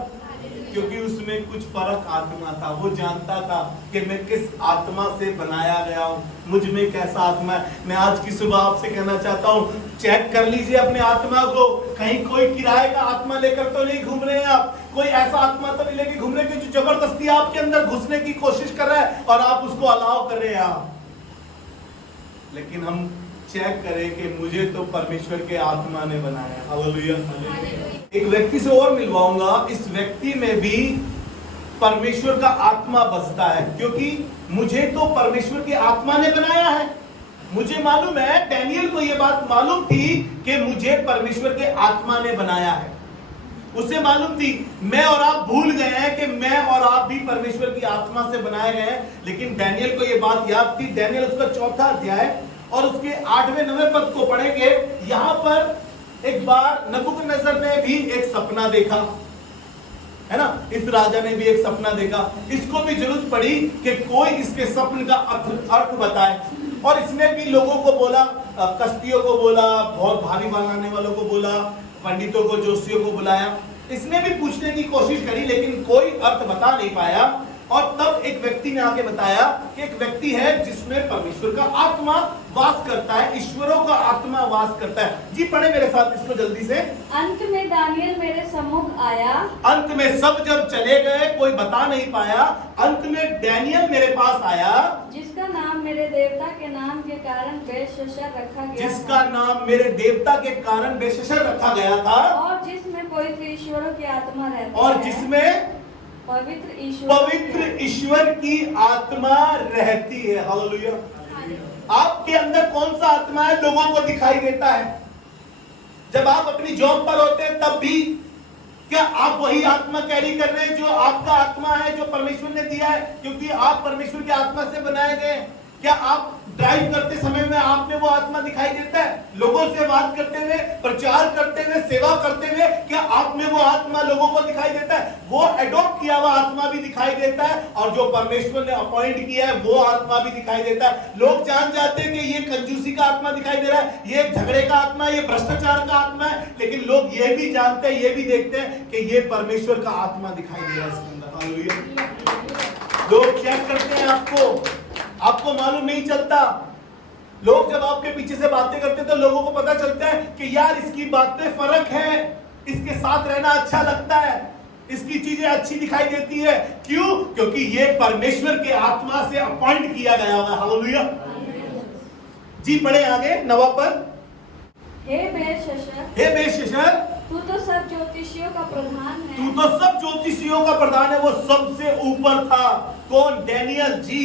क्योंकि उसमें कुछ फर्क आत्मा था, वो जानता था कि मैं किस आत्मा से बनाया गया हूँ, मुझ में कैसा आत्मा है। मैं आज की सुबह आपसे कहना चाहता हूँ, चेक कर लीजिए अपने आत्मा को, कहीं कोई किराए का आत्मा लेकर तो नहीं घूम रहे हैं आप, कोई ऐसा आत्मा तो नहीं लेके घूम रहे कि जो जबरदस्ती आपके अंदर घुसने की कोशिश कर रहा है और आप उसको अलाउ कर रहे हैं। लेकिन हम चेक करें कि मुझे तो परमेश्वर के आत्मा ने बनाया। हालेलुया। एक व्यक्ति से और मिलवाऊंगा, इस व्यक्ति में भी परमेश्वर का आत्मा बसता है, क्योंकि मुझे तो परमेश्वर की आत्मा ने बनाया है। मुझे मालूम है, डैनियल को यह बात मालूम थी कि मुझे परमेश्वर के आत्मा ने बनाया है। उसे मालूम थी। मैं और आप भूल गए हैं कि मैं और आप भी परमेश्वर की आत्मा से बनाए गए हैं, लेकिन डैनियल को यह बात याद थी। डैनियल उसका 4था अध्याय और उसके 8वें 9वें पद को पढ़ेंगे। यहां पर एक बार नबूकदनेस्सर ने भी एक सपना देखा, है ना। इस राजा ने भी एक सपना देखा। इसको भी जरूरत पड़ी कि कोई इसके सपने का अर्थ बताए, और इसने भी लोगों को बोला, कश्तियों को बोला, बहुत भारी बनाने वालों को बोला, पंडितों को, जोशियों को बुलाया। इसने भी पूछने की कोशिश करी, लेकिन कोई अर्थ बता नहीं पाया। और तब एक व्यक्ति ने आके बताया कि एक व्यक्ति है जिसमें परमेश्वर का आत्मा वास करता है, ईश्वरों का आत्मा वास करता है। जी पढ़े मेरे साथ इसको जल्दी से। अंत में दानियल मेरे सम्मुख आया। अंत में सब जब चले गए, कोई बता नहीं पाया, अंत में डैनियल मेरे पास आया, जिसका नाम मेरे देवता के नाम के कारण बेलशस्सर रखा गया, जिसका नाम मेरे देवता के कारण बेलशस्सर रखा गया था, और जिसमें पवित्र ईश्वरों की आत्मा रहती है, और जिसमें पवित्र ईश्वर की आत्मा रहती है। हालेलुया। आपके अंदर कौन सा आत्मा है लोगों को दिखाई देता है। जब आप अपनी जॉब पर होते हैं तब भी क्या आप वही आत्मा कैरी कर रहे हैं जो आपका आत्मा है, जो परमेश्वर ने दिया है, क्योंकि आप परमेश्वर की आत्मा से बनाए गए। क्या आप ड्राइव करते समय में आप में वो आत्मा दिखाई देता है? लोगों से बात करते हुए, प्रचार करते हुए, सेवा करते हुए, क्या आप में वो आत्मा लोगों को दिखाई देता है? वो एडॉप्ट किया हुआ आत्मा भी दिखाई देता है, और जो परमेश्वर ने अपॉइंट किया है वो आत्मा भी दिखाई देता है। लोग जान जाते हैं कि ये कंजूसी का आत्मा दिखाई दे रहा है, ये झगड़े का आत्मा है, ये भ्रष्टाचार का आत्मा है, लेकिन लोग ये भी जानते हैं, ये भी देखते हैं कि ये परमेश्वर का आत्मा दिखाई दे रहा है इसके अंदर। हालेलुया। लोग चेक करते हैं आपको मालूम नहीं चलता। लोग जब आपके पीछे से बातें करते हैं तो लोगों को पता चलता है कि यार इसकी बातें फर्क है, इसके साथ रहना अच्छा लगता है, इसकी चीजें अच्छी दिखाई देती है। क्यों? क्योंकि ये परमेश्वर के आत्मा से अपॉइंट किया गया है। हालेलुया। जी पढ़े आगे 9वां पद। हे बेलशस्सर, तू तो सब ज्योतिषियों का प्रधान है। तू तो सब ज्योतिषियों का प्रधान है। वो सबसे ऊपर था। कौन? डैनियल। जी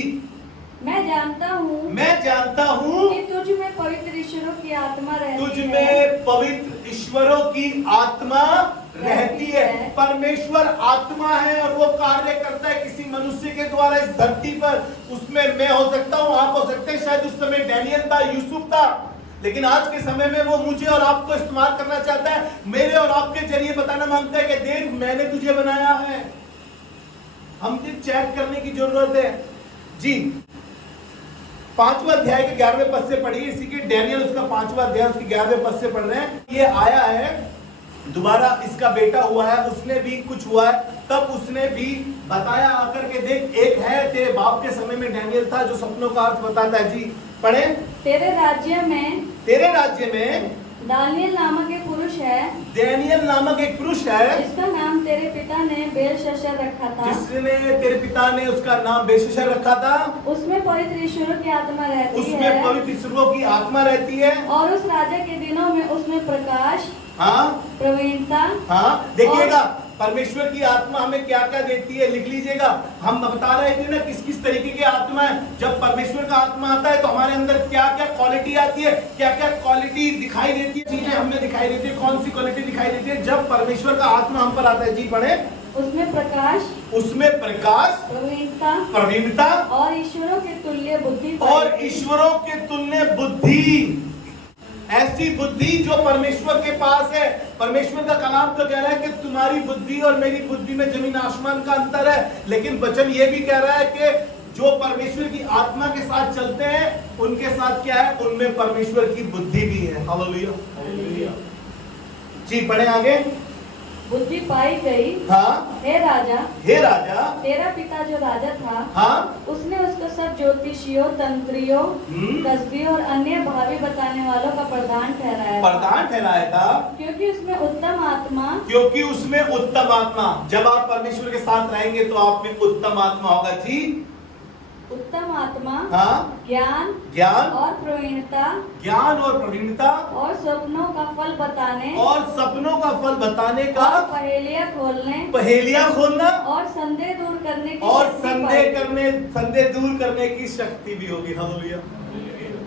मैं जानता हूँ कि तुझ में पवित्र ईश्वरों की आत्मा रहती है। तुझ में पवित्र ईश्वरों की आत्मा रहती है। परमेश्वर आत्मा है और वो कार्य करता है किसी मनुष्य के द्वारा इस धरती पर। उसमें मैं हो सकता हूँ, आप हो सकते हैं, शायद उस समय डैनियल था, यूसुफ था, लेकिन आज के समय में वो मुझे और आपको इस्तेमाल करना चाहता है। मेरे और आपके जरिए बताना मांगता है कि देख मैंने तुझे बनाया है। हमसे चेक करने की जरूरत है। जी 5वां अध्याय के 11वें पद से पढ़िए। इसी के डैनियल उसका 5वां अध्याय उसके 11वें पद से पढ़ रहे हैं। ये आया है, दोबारा इसका बेटा हुआ है, उसने भी कुछ हुआ है, तब उसने भी बताया आकर के देख एक है तेरे बाप के समय में डैनियल था जो सपनों का अर्थ बताता है। जी पढ़े। तेरे राज्य में दानियल नामक एक पुरुष है। डैनियल नामक एक पुरुष है जिसका नाम तेरे पिता ने बेलशस्सर रखा था। जिसने तेरे पिता ने उसका नाम बेलशस्सर रखा था। उसमें पवित्र ईश्वरों की आत्मा रहती है। उसमें पवित्र ईश्वरों की आत्मा रहती है। और उस राजा के दिनों में उसमें प्रकाश, प्रवीणता। देखिएगा परमेश्वर की आत्मा हमें क्या क्या देती है, लिख लीजिएगा। हम बता रहे थे ना किस किस तरीके की आत्मा है। जब परमेश्वर का आत्मा आता है तो हमारे अंदर क्या क्या क्वालिटी आती है, क्या क्या क्वालिटी दिखाई देती है, चीजें हमें दिखाई देती है। कौन सी क्वालिटी दिखाई देती है जब परमेश्वर का आत्मा हम पर आता है? जी पढ़े। उसमें प्रकाश, प्रवीणता और ईश्वरों के तुल्य बुद्धि, और ईश्वरों के तुल्य बुद्धि। ऐसी बुद्धि जो परमेश्वर के पास है। परमेश्वर का कलाम तो कह रहा है कि तुम्हारी बुद्धि और मेरी बुद्धि में जमीन आसमान का अंतर है, लेकिन वचन ये भी कह रहा है कि जो परमेश्वर की आत्मा के साथ चलते हैं उनके साथ क्या है? उनमें परमेश्वर की बुद्धि भी है। हालेलुया। जी पढ़े आगे। बुद्धि पाई गई। हे राजा, तेरा पिता जो राजा था, उसने उसको सब ज्योतिषियों, तंत्रियों, कसबियों और अन्य भावी बताने वालों का प्रधान ठहराया था। क्योंकि उसमें उत्तम आत्मा। जब आप परमेश्वर के साथ रहेंगे तो आप में उत्तम आत्मा होगा। जी उत्तम आत्मा, हाँ, ज्ञान ज्ञान और प्रवीणता, ज्ञान और प्रवीणता, और सपनों का फल बताने, और सपनों का फल बताने का, और पहेलियां खोलने, पहेलियां खोलना, और संदेह दूर करने की और शक्ति संदेह दूर करने की शक्ति भी होगी। हालेलुया।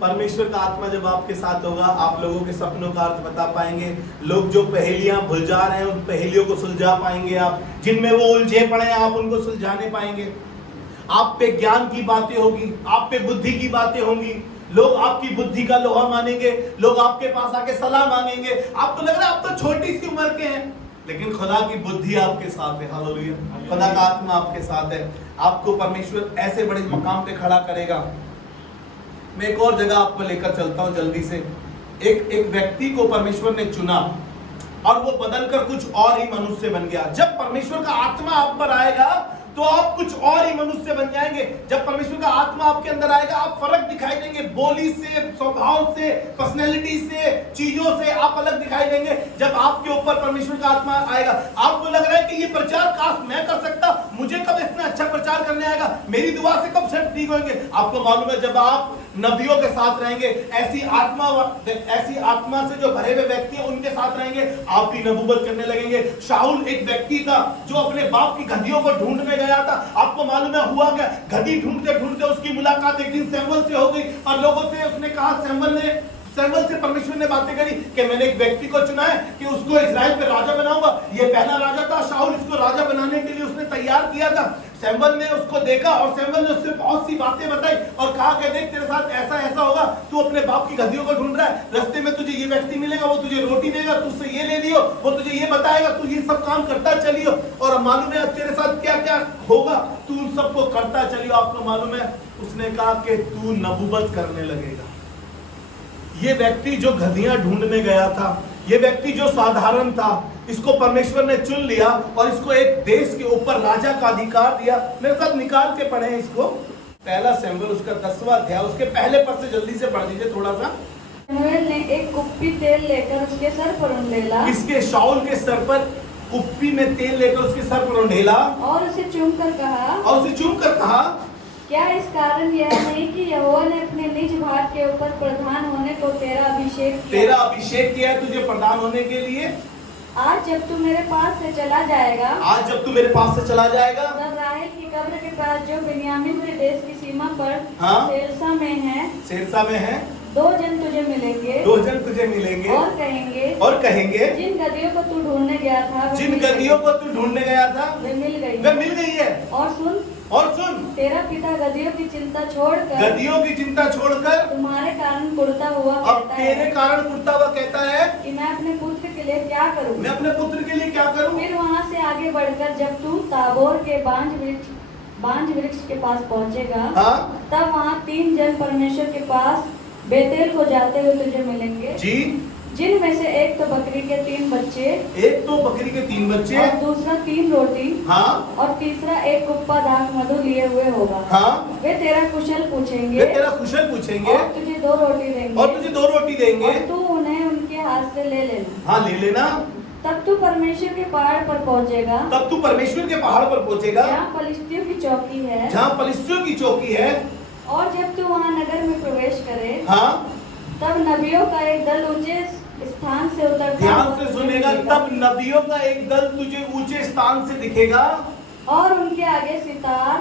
परमेश्वर का आत्मा जब आपके साथ होगा, आप लोगों के सपनों का अर्थ बता पाएंगे। लोग जो पहेलियां भूल जा रहे हैं, उन पहेलियों को सुलझा पाएंगे आप। जिनमें वो उलझे पड़े हैं, आप उनको सुलझाने पाएंगे। आप पे ज्ञान की बातें होगी, आप पे बुद्धि की बातें होंगी। लोग आपकी बुद्धि का लोहा मानेंगे, लोग आपके पास आके सलाह मांगेंगे। आपको लग रहा है आप तो छोटी सी उम्र के हैं, लेकिन खुदा की बुद्धि आपके साथ है। हालेलुया। खुदा का आत्मा आपके साथ है। आपको परमेश्वर ऐसे बड़े मकाम पे खड़ा करेगा। मैं एक और जगह आपको लेकर चलता हूं जल्दी से। एक व्यक्ति को परमेश्वर ने चुना और वो बदलकर कुछ और ही मनुष्य बन गया। जब परमेश्वर का आत्मा आप पर आएगा तो आप कुछ और ही मनुष्य बन जाएंगे। जब परमेश्वर का आत्मा आपके अंदर आएगा, आप फर्क दिखाई देंगे। बोली से, स्वभाव से, पर्सनैलिटी से, चीजों से आप अलग दिखाई देंगे। जब आपके ऊपर परमेश्वर का आत्मा आएगा, आपको लग रहा है कि ये प्रचार काश मैं कर सकता, मुझे कब इतना अच्छा प्रचार करने आएगा, मेरी दुआ से कब सब ठीक होंगे। आपको मालूम है, जब आप नबियों के साथ रहेंगे, ऐसी आत्मा से जो भरे हुए व्यक्ति हैं उनके साथ रहेंगे, आप भी नबूवत करने लगेंगे। शाऊल एक व्यक्ति था जो अपने बाप की गधियों को ढूंढने गया था। आपको मालूम है हुआ क्या? गधी ढूंढते ढूंढते उसकी मुलाकात एक दिन सैमुअल से हो गई और लोगों से उसने कहा, सैमुअल से परमेश्वर ने बातें करी कि मैंने एक व्यक्ति को चुना है कि उसको इजराइल पे राजा बनाऊंगा। ये पहला राजा था। शाऊल इसको राजा बनाने के लिए उसने तैयार किया था। सैमुअल ने उसको देखा और सैमुअल ने उससे बहुत सी बातें बताई और कहा कि देख, तेरे साथ ऐसा ऐसा होगा, तू अपने बाप की गधियों को ढूंढ रहा है, रास्ते में तुझे ये व्यक्ति मिलेगा, वो तुझे रोटी देगा, तुझसे ये ले लियो, वो तुझे ये बताएगा, तू ये सब काम करता चलियो। और मालूम है तेरे साथ क्या क्या होगा, तू उन सबको करता चलियो। आपको मालूम है उसने कहा कि तू नबूवत करने लगेगा। ये व्यक्ति जो गधियां ढूंढने गया था, ये व्यक्ति जो साधारण था, इसको परमेश्वर ने चुन लिया और इसको एक देश के ऊपर राजा का अधिकार दिया। मेरे साथ निकाल के पढ़े इसको। पहला सैमुएल उसका 10वां अध्याय, उसके पहले पद से जल्दी से पढ़ दीजिए थोड़ा सा। सैमुएल ने एक कुप्पी तेल लेकर उसके सर पर उंडेला। इसके शाऊल के सर पर कुप्पी में तेल लेकर उसके सर पर उंडेला और उसे चूमकर कहा, क्या इस कारण यह नहीं कि यहोवा ने अपने निज भाग के ऊपर प्रधान होने को तेरा अभिषेक किया तुझे प्रधान होने के लिए? आज जब तू मेरे पास से चला जाएगा, तब राहेल की कब्र के पास जो बिन्यामीन के देश की सीमा पर सेरसा में है, दो जन तुझे मिलेंगे और कहेंगे जिन गधियों को तू ढूंढने गया था वे मिल गई है। और सुन तेरा पिता गधियों की चिंता छोड़कर तुम्हारे कारण कुढ़ता हुआ कहता है कि मैं अपने पुत्र के लिए क्या करूं। फिर वहां से आगे बढ़कर जब तू ताबोर के बांज वृक्ष के पास पहुंचेगा, तब वहां 3 जन परमेश्वर के पास बेतेल को जाते हुए तुझे मिलेंगे जी, जिनमें से एक तो बकरी के 3 बच्चे और दूसरा 3 रोटी और तीसरा एक कुप्पा दाख मधु लिए हुए होगा। वे तेरा कुशल पूछेंगे और तुझे 2 रोटी देंगे और तू उन्हें उनके हाथ से ले लेना। तब तू परमेश्वर के पहाड़ पर पहुंचेगा जहाँ फलिस्तियों की चौकी है। और जब तू वहाँ नगर में प्रवेश करे, तब नबियों का एक दल ऊंचे स्थान से उतरता, ध्यान से सुनेगा, तब नबियों का एक दल तुझे ऊंचे स्थान से दिखेगा और उनके आगे सितार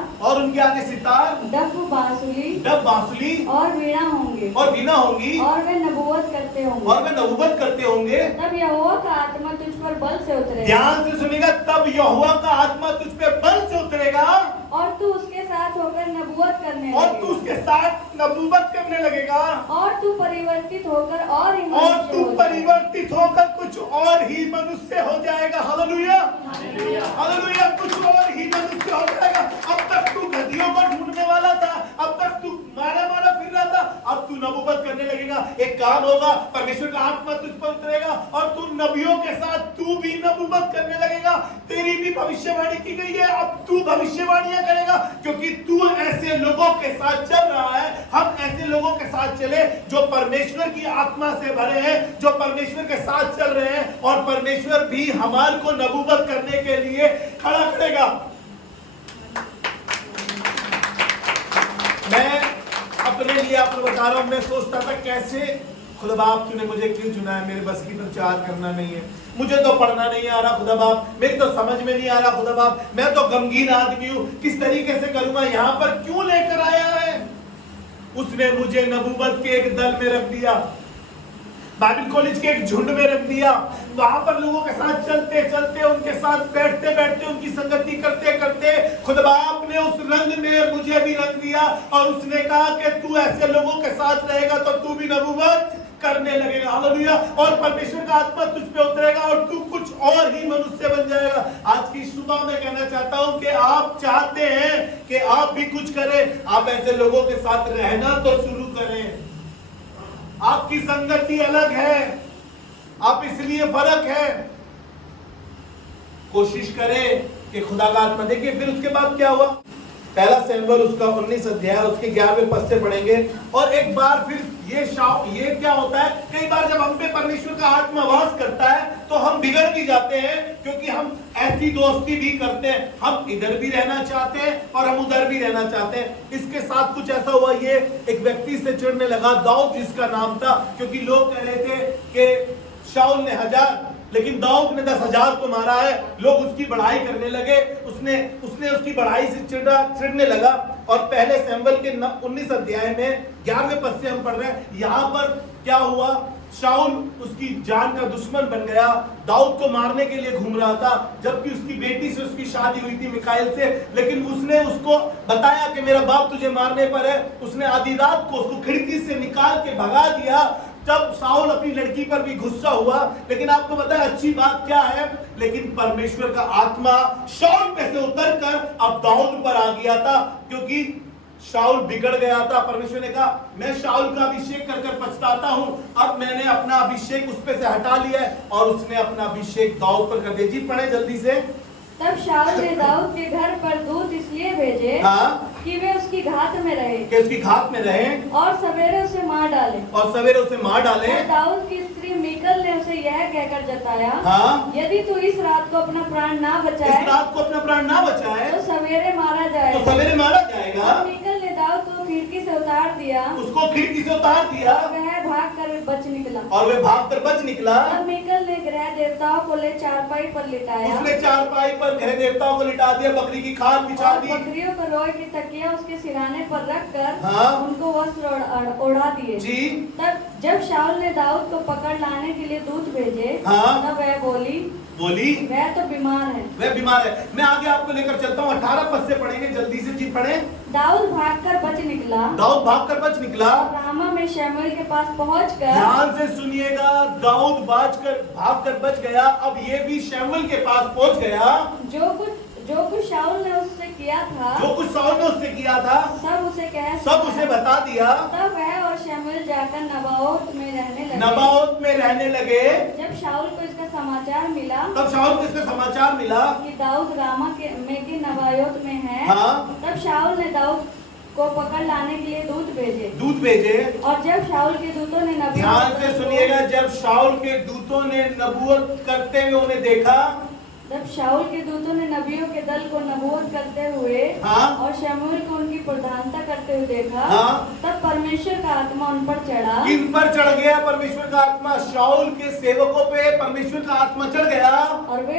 डफ बांसुरी और वीणा होंगी और वे नबूवत करते होंगे। तब यहोवा का आत्मा तुझ पर बल से उतरेगा। ध्यान से सुनेगा, तब यहोवा का आत्मा तुझ पर बल से उतरेगा और तू उसके साथ होकर नबूवत करने लगेगा और तू परिवर्तित होकर कुछ और ही मनुष्य हो जाएगा। हालेलुया, हालेलुया, कुछ और ही मनुष्य हो जाएगा। अब तक तू गधियों को ढूंढने वाला था, अब तक तू मारा फिर रहा था, अब तू नबूवत करने लगेगा। एक काम होगा, परमेश्वर का आत्मा तुझ पर उतरेगा और तू नबियों के साथ तू भी नबूवत करने लगेगा। तेरी भी भविष्यवाणी की गई है, अब तू भविष्यवाणियां करेगा, क्योंकि तू ऐसे लोगों के साथ चल रहा है। हम ऐसे लोगों के साथ चले जो परमेश्वर की आत्मा से भरे हैं, जो परमेश्वर के साथ चल रहे हैं, और परमेश्वर भी हमारे को नबूवत करने के लिए खड़ा करेगा। अपने लिए आपको बता रहा हूं, मैं सोचता था कैसे खुदा बाप तूने मुझे क्यों चुना है, मेरे बस की प्रचार करना नहीं है, मुझे तो पढ़ना नहीं आ रहा खुदा बाप, मेरी तो समझ में नहीं आ रहा खुदा बाप, मैं तो गमगीन आदमी हूं, किस तरीके से करूंगा, यहाँ पर क्यों लेकर आया है। उसने मुझे नबूवत के एक दल में रख दिया, बाइबल कॉलेज के एक झुंड में रख दिया, वहां पर लोगों के साथ चलते चलते, उनके साथ बैठते बैठते, उनकी संगति करते करते खुदा बाप ने उस रंग में मुझे भी रंग दिया और उसने कहा कि तू ऐसे लोगों के साथ रहेगा तो तू भी नबूवत करने लगेगा। हालेलुया। और परमेश्वर का आत्मा तुझ पे उतरेगा और तू कुछ और ही मनुष्य बन जाएगा। आज की सुबह में कहना चाहता हूं कि आप चाहते हैं कि आप भी कुछ करें, आप ऐसे लोगों के साथ रहना तो शुरू करें। आपकी संगति अलग है, आप इसलिए फर्क है। कोशिश करें कि खुदा का आत्मा, देखिए फिर उसके बाद क्या हुआ, पहला सैमुएल उसका 19 अध्याय उसके 11वें पद से पढ़ेंगे। और एक बार फिर ये क्या होता है, कई बार जब हम पे परमेश्वर का आत्मा वास करता है तो हम बिगड़ भी जाते हैं, क्योंकि हम ऐसी दोस्ती भी करते हैं, हम इधर भी रहना चाहते हैं और हम उधर भी रहना चाहते हैं। इसके साथ कुछ ऐसा हुआ, ये एक व्यक्ति से चिढ़ने लगा, दाऊद जिसका नाम था, क्योंकि लोग कह रहे थे कि शाऊल ने 1000 लेकिन दाऊद ने 10,000 को मारा है। लोग उसकी बढ़ाई करने लगे, उसने उसकी बढ़ाई से चिढ़ने लगा। और पहले सैमुएल के 19 अध्याय में 11वें पद से हम पढ़ रहे हैं, यहाँ पर क्या हुआ, शाऊल उसकी जान का दुश्मन बन गया, दाऊद को मारने के लिए घूम रहा था, जबकि उसकी बेटी से उसकी शादी हुई थी मिकाएल से। लेकिन उसने उसको बताया कि मेरा बाप तुझे मारने पर है। उसने आधी रात को उसको खिड़की से निकाल के भगा दिया। तब शाऊल अपनी लड़की पर भी गुस्सा हुआ। लेकिन आपको पता है अच्छी बात क्या है, लेकिन परमेश्वर का आत्मा शाऊल पे से उतरकर अब दाऊद पर आ गया था, क्योंकि शाऊल बिगड़ गया था। परमेश्वर ने कहा मैं शाऊल का अभिषेक कर कर पछताता हूं, अब मैंने अपना अभिषेक उस पे से हटा लिया है। और उसने अपना अभिषेक दाऊद पर कर दिया। जी पढ़े जल्दी से। तब शाऊल ने दाऊद के घर पर दूत इसलिए भेजे कि वे उसकी घात में रहे, कि उसकी घात में रहे और सवेरे उसे मार डाले। और दाऊद की स्त्री मीकल ने उसे यह कहकर जताया, यदि तू इस रात को अपना प्राण ना बचाए, तो सवेरे मारा जाएगा। और मीकल ने दाऊद को खिड़की से उतार दिया, वह भाग कर बच निकला। और मीकल ने ग्रह देवताओं को ले चारपाई पर लिटा दिया, बकरी की खाल बिछा दी, बकरियों को रोए की तकिया उसके सिरहाने पर रखकर उनको वस्त्र ओढ़ा दिए। तब जब शाऊल ने दाऊद को पकड़ लाने के लिए दूत भेजे, तब वह बोली वह तो बीमार है। मैं आगे आपको लेकर चलता हूँ, 18 पद से पढ़ेंगे, जल्दी से जी पढ़े। दाऊद भागकर बच निकला और रामा में शमूएल के पास पहुंचकर, ध्यान से सुनिएगा, दाऊद भागकर बच गया। अब ये भी शमूएल के पास पहुंच गया। जो कुछ शाऊल ने उससे किया था, सब उसे बता दिया। तब वह और शमूएल जाकर नबाओत में रहने लगे। जब शाऊल को इसका समाचार मिला कि दाऊद रामा के नबायोत में है, तब शाऊल ने दाऊद को पकड़ लाने के लिए दूत भेजे। और जब शाऊल के दूतों ने ध्यान से सुनिएगा, जब शाऊल के दूतों ने नबूवत करते हुए उन्हें देखा, जब शाऊल के दूतों ने नबियों के दल को नबूवत करते हुए और शमूएल को उनकी प्रधानता करते हुए देखा, तब परमेश्वर का आत्मा उन पर चढ़ा। किन पर चढ़ गया परमेश्वर का आत्मा? शाऊल के सेवकों पे परमेश्वर का आत्मा चढ़ गया और वे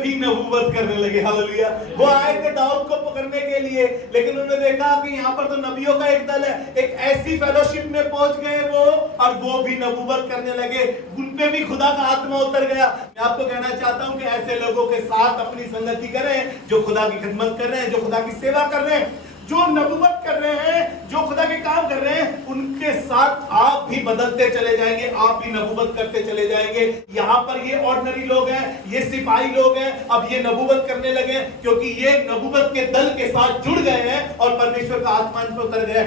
भी नबूवत करने लगे। हालेलुया। वो आए थे दाऊद को पकड़ने के लिए, लेकिन उन्होंने देखा कि यहाँ पर तो नबियों का एक दल है, एक ऐसी फेलोशिप में पहुंच गए वो, और वो भी नबूवत करने लगे। उन पे भी खुदा का आत्मा उतर गया। मैं आपको कहना चाहता हूँ ऐसे लोगों के साथ अपनी संगति करें जो खुदा की खिदमत कर रहे हैं, जो खुदा की सेवा कर रहे हैं, जो नबूवत कर रहे हैं, जो खुदा के काम कर रहे हैं। उनके साथ आप भी बदलते चले जाएंगे, आप भी नबूवत करते चले जाएंगे। यहाँ पर ये ऑर्डिनरी लोग हैं, ये सिपाही लोग हैं, अब ये नबूवत करने लगे, क्योंकि ये नबूवत के दल के साथ जुड़ गए हैं और परमेश्वर का आत्मा इन पर उतर गया है।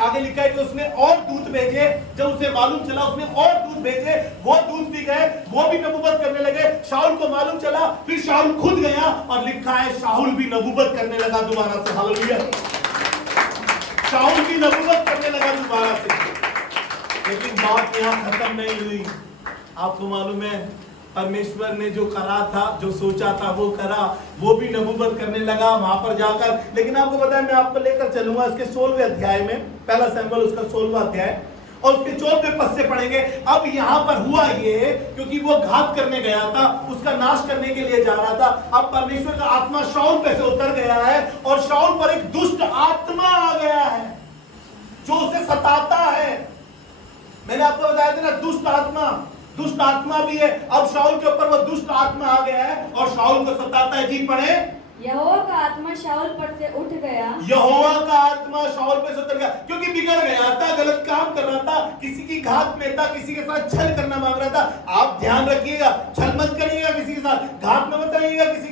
आगे लिखा है कि उसने और दूत भेजे। जब उसे मालूम चला, उसने और दूत भेजे, वो दूत भी गए, वो भी नबूवत करने लगे। शाऊल को मालूम चला, फिर शाऊल खुद गया और लिखा है शाऊल भी नबूवत करने लगा दोबारा से। हालेलुया। शाऊल भी नबूवत करने लगा दोबारा से। लेकिन बात यहाँ खत्म नहीं हुई। आपको मालूम है परमेश्वर ने जो करा था, जो सोचा था वो करा, वो भी नबूवत करने लगा वहां पर जाकर। लेकिन आपको पता है, मैं आपको लेकर चलूंगा इसके 16वें अध्याय में, पहला सैमुएल उसका 16वां अध्याय और उसके 14वें पद से पढ़ेंगे। अब यहाँ पर हुआ ये, क्योंकि वो घात करने गया था, उसका नाश करने के लिए जा रहा था। अब परमेश्वर का आत्मा शाऊल पे से उतर गया है और शाऊल पर एक दुष्ट आत्मा आ गया है जो उसे सताता है। मैंने आपको बताया था ना, दुष्ट आत्मा भी है। अब शाऊल के ऊपर वो दुष्ट आत्मा आ गया है और शाऊल को सताता है। जी पढ़े। यहोवा का आत्मा शाऊल पर से उठ गया। यहोवा का आत्मा शाऊल पे से उतर गया, क्योंकि बिगड़ गया था, गलत काम कर रहा था, किसी की घात में था, किसी के साथ छल करना मांग रहा था। आप ध्यान रखिएगा, छल मत करिएगा, किसी के साथ घात में मत रहिएगा, किसी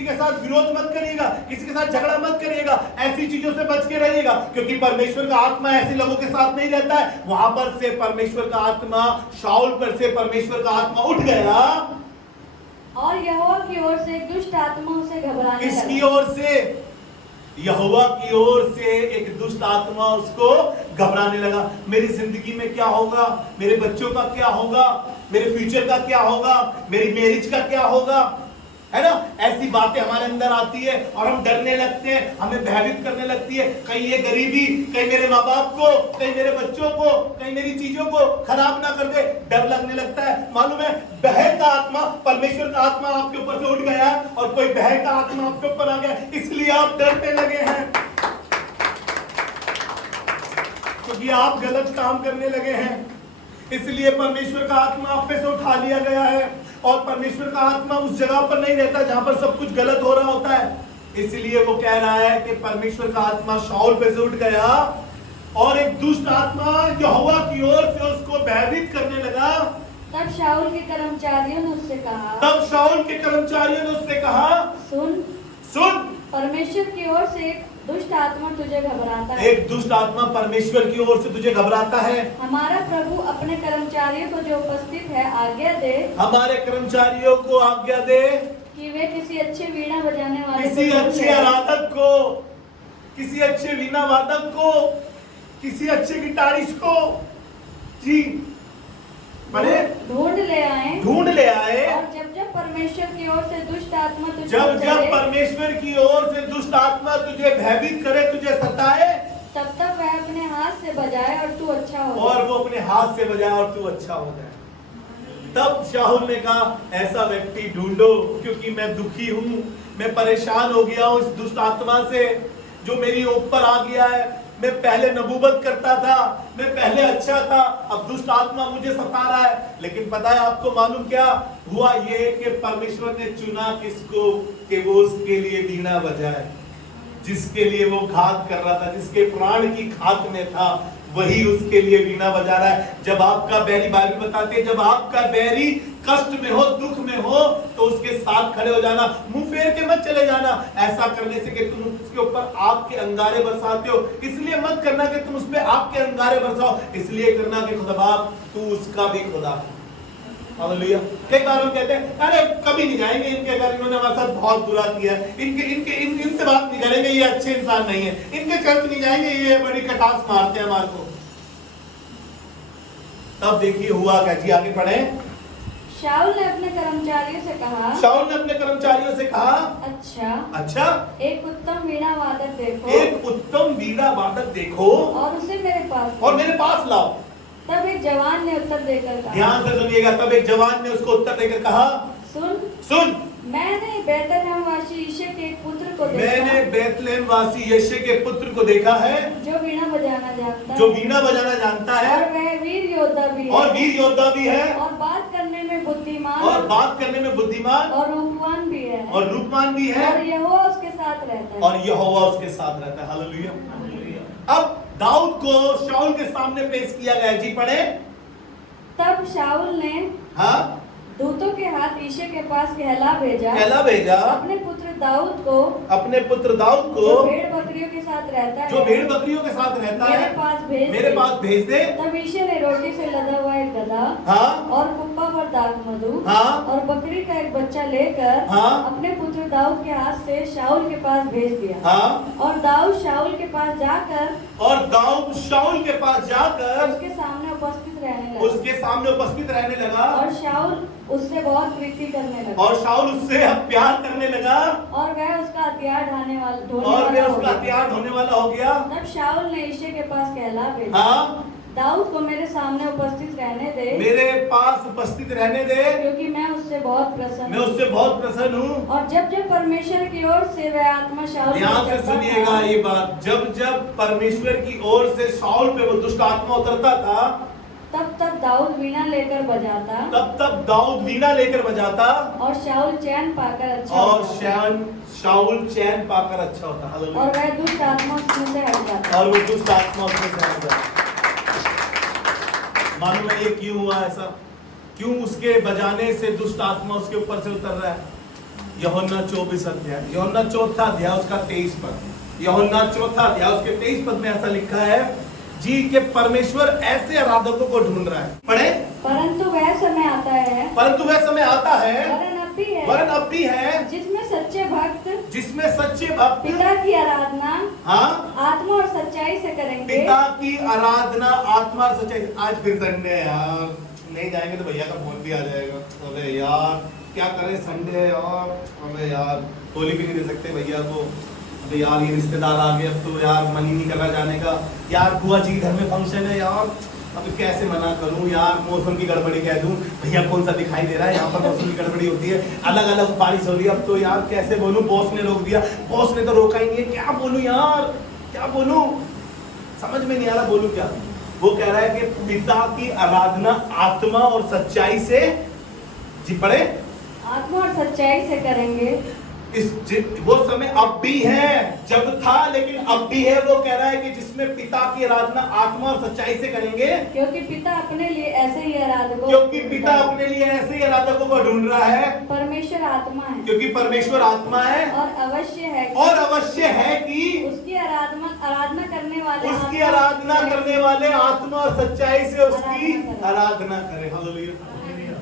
के साथ विरोध मत करिएगा, किसी के साथ झगड़ा मत करिएगा, ऐसी चीजों से बच के रहिएगा, क्योंकि परमेश्वर का आत्मा ऐसे लोगों के साथ नहीं रहता है। वहां पर से परमेश्वर का आत्मा, शाऊल पर से परमेश्वर का आत्मा उठ गया और यहोवा की ओर से एक दुष्ट आत्मा उसे घबराने लगा। किसकी ओर से? यहोवा की ओर से एक दुष्ट आत्मा उसको घबराने लगा। मेरी जिंदगी में क्या होगा, मेरे बच्चों का क्या होगा, मेरे फ्यूचर का क्या होगा, मेरी मैरिज का क्या होगा, है ना। ऐसी बातें हमारे अंदर आती है और हम डरने लगते हैं, हमें भयभीत करने लगती है। कहीं ये गरीबी, कहीं मेरे माँ बाप को, कहीं मेरे बच्चों को, कहीं मेरी चीजों को खराब ना कर दे, डर लगने लगता है। मालूम है, भय का आत्मा, परमेश्वर का आत्मा आपके ऊपर से उठ गया और कोई भय का आत्मा आपके ऊपर आ गया, इसलिए आप डरने लगे हैं, क्योंकि आप गलत काम करने लगे हैं। इसलिए परमेश्वर का आत्मा आप पे से उठा लिया गया है और परमेश्वर का आत्मा उस जगह पर नहीं रहता जहां पर सब कुछ गलत हो रहा होता है। इसलिए वो कह रहा है कि परमेश्वर का आत्मा शाऊल पे से उठ गया और एक दुष्ट आत्मा यहोवा की ओर से उसको भयभीत करने लगा। तब शाऊल के कर्मचारियों ने उससे कहा, सुन, परमेश्वर की ओर से एक दुष्ट आत्मा तुझे घबराता है। एक दुष्ट आत्मा परमेश्वर की ओर से तुझे घबराता है। हमारा प्रभु अपने कर्मचारियों को जो उपस्थित है आज्ञा दे, हमारे कर्मचारियों को आज्ञा दे कि वे किसी अच्छे वीणा बजाने वाले, किसी अच्छे आराधक को, किसी अच्छे वीणा वादक को, किसी अच्छे गिटारिस्ट को, जी बड़े ढूंढ ले आए। और जब परमेश्वर की ओर से दुष्ट आत्मा तुझे जब परमेश्वर की ओर से दुष्ट आत्मा तुझे भयभीत करे, तुझे सताए, तब तक वह अपने हाथ से बजाए और तू अच्छा हो जाए। और वो अपने हाथ से बजाए और तू अच्छा हो जाए। तब शाऊल ने कहा, ऐसा व्यक्ति ढूंढो, क्योंकि मैं दुखी हूं, मैं परेशान हो गया हूं इस दुष्ट आत्मा से जो मेरी ऊपर आ गया है। मैं पहले नबूवत करता था, मैं पहले अच्छा था, अब दुष्ट आत्मा मुझे सता रहा है। लेकिन पता है आपको, मालूम क्या हुआ? ये कि परमेश्वर ने चुना किसको कि वो उसके लिए वीणा बजाए, जिसके लिए वो घात कर रहा था, जिसके प्राण की घात में था, वही उसके लिए वीणा बजा रहा है। जब आपका बैरी, बाइबल बताते हैं, जब आपका बैरी कष्ट में हो, दुख में हो, तो उसके साथ खड़े हो जाना, मुंह फेर के मत चले जाना। ऐसा करने से कि तुम उसके ऊपर आग के अंगारे बरसाते हो, इसलिए मत करना कि तुम उस पे आग के अंगारे बरसाओ, इसलिए करना कि खुदा बाप तू उसका भी खुदा है। हालेलुया। कई बार हम कहते हैं, अरे कभी नहीं जाएंगे इनके घर, इन्होंने हमारे साथ बहुत बुरा किया है, इनसे बात नहीं करेंगे, ये अच्छे इंसान नहीं है, इनके चर्च नहीं जाएंगे, ये बड़ी कटास मारते हैं हमारे को। तब देखिए हुआ क्या जी, आगे पढ़े। शाऊल ने अपने कर्मचारियों से कहा, अच्छा, एक उत्तम वीणा वादक देखो और उसे मेरे पास लाओ। तब एक जवान ने उत्तर देकर कहा, ध्यान से सुनिएगा, तब एक जवान ने उसको उत्तर देकर कहा, सुन, मैंने बेतलहमवासी यिशै के एक पुत्र को देखा, मैंने बेतलहमवासी यिशै के पुत्र को देखा है, जो वीणा बजाना जानता है, और वह वीर योद्धा भी है, और बात करने में बुद्धिमान, और रूपवान भी है, और यहोवा उसके साथ रहता है। हालेलुया। अब दाऊद को शाऊल के सामने पेश किया गया, जी पढ़े। तब शाऊल ने दूतों के हाथ यिशै के पास कहला भेजा, अपने पुत्र दाऊद को जो भेड़ बकरियों के साथ रहता है, मेरे पास भेज दे। तब यिशै ने रोटी से लदा हुआ एक गधा, और कुप्पा पर दाखमधु, और बकरी का एक बच्चा लेकर अपने पुत्र दाऊद के हाथ से शाऊल के पास भेज दिया। और दाऊद शाऊल के पास जाकर उसके सामने उपस्थित रहने लगा। उसके सामने उपस्थित रहने लगा। और शाऊल उससे बहुत प्रीति करने लगा। और शाऊल उससे प्यार करने लगा। और वह उसका हथियार ढोने वाला हो गया। तब शाऊल ने यिशै के पास कहला भेजा, हाँ, दाऊद को मेरे सामने उपस्थित रहने दे, मेरे पास उपस्थित रहने दे, क्योंकि मैं उससे बहुत प्रसन्न हूँ। और जब जब परमेश्वर की ओर से वह आत्मा शाऊल ध्यान से सुनिएगा ये बात, जब जब परमेश्वर की ओर से शाऊल पे वो दुष्ट आत्मा उतरता था, तब तब दाऊद वीणा लेकर बजाता, और शाऊल चैन पाकर अच्छा होता। और वह दुष्ट आत्मा उसमें से हट जाता। और वो दुष्ट आत्मा उसमें से हट जाता। मालूम है ये क्यों हुआ ऐसा? क्यों उसके बजाने से दुष्ट आत्मा उसके ऊपर से उतर रहा है? यूहन्ना 24 अध्याय, यूहन्ना 4 अध्याय उसका 23 पद, यूहन्ना 4 अध्याय उसके 23 पद में ऐसा लिखा है जी कि परमेश्वर ऐसे आराधकों को ढूंढ रहा है। पढ़े, परंतु वह समय आता है, वरन अब भी है, जिसमें सच्चे भक्त पिता की आराधना, हाँ, आत्मा और सच्चाई से करेंगे। पिता की आराधना आत्मा और सच्चाई से। आज फिर संडे है यार, नहीं जाएंगे तो भैया का फोन भी आ जाएगा। अबे यार क्या करें, संडे है यार, अबे यार होली भी नहीं दे सकते भैया को। अबे यार ये रिश्तेदार आ गए, अब तो यार मन ही नहीं कर रहा जाने का। यार बुआ जी घर में फंक्शन है यार, अब कैसे मना करूं यार, मौसम की गड़बड़ी कह दूं, भैया कौन सा दिखाई दे रहा है, यहाँ पर मौसम की गड़बड़ी होती है, अलग अलग बारिश हो रही है, अब तो यार कैसे बोलूं, बॉस ने रोक दिया, बॉस ने तो रोका ही नहीं है, क्या बोलूं यार, क्या बोलूं, समझ में नहीं आ रहा बोलूं क्या। वो कह रहा है कि पिता की आराधना आत्मा और सच्चाई से, जी पढ़े, आत्मा और सच्चाई से करेंगे। वो समय अब भी है, जब था लेकिन अब भी है। वो कह रहा है कि जिसमें पिता की आराधना आत्मा और सच्चाई से करेंगे, क्योंकि पिता अपने लिए ऐसे ही आराधकों को ढूंढ रहा है। परमेश्वर आत्मा है, क्योंकि परमेश्वर आत्मा है, और अवश्य है कि उसकी आराधना करने वाले आत्मा और सच्चाई से उसकी आराधना करें। हालेलुया।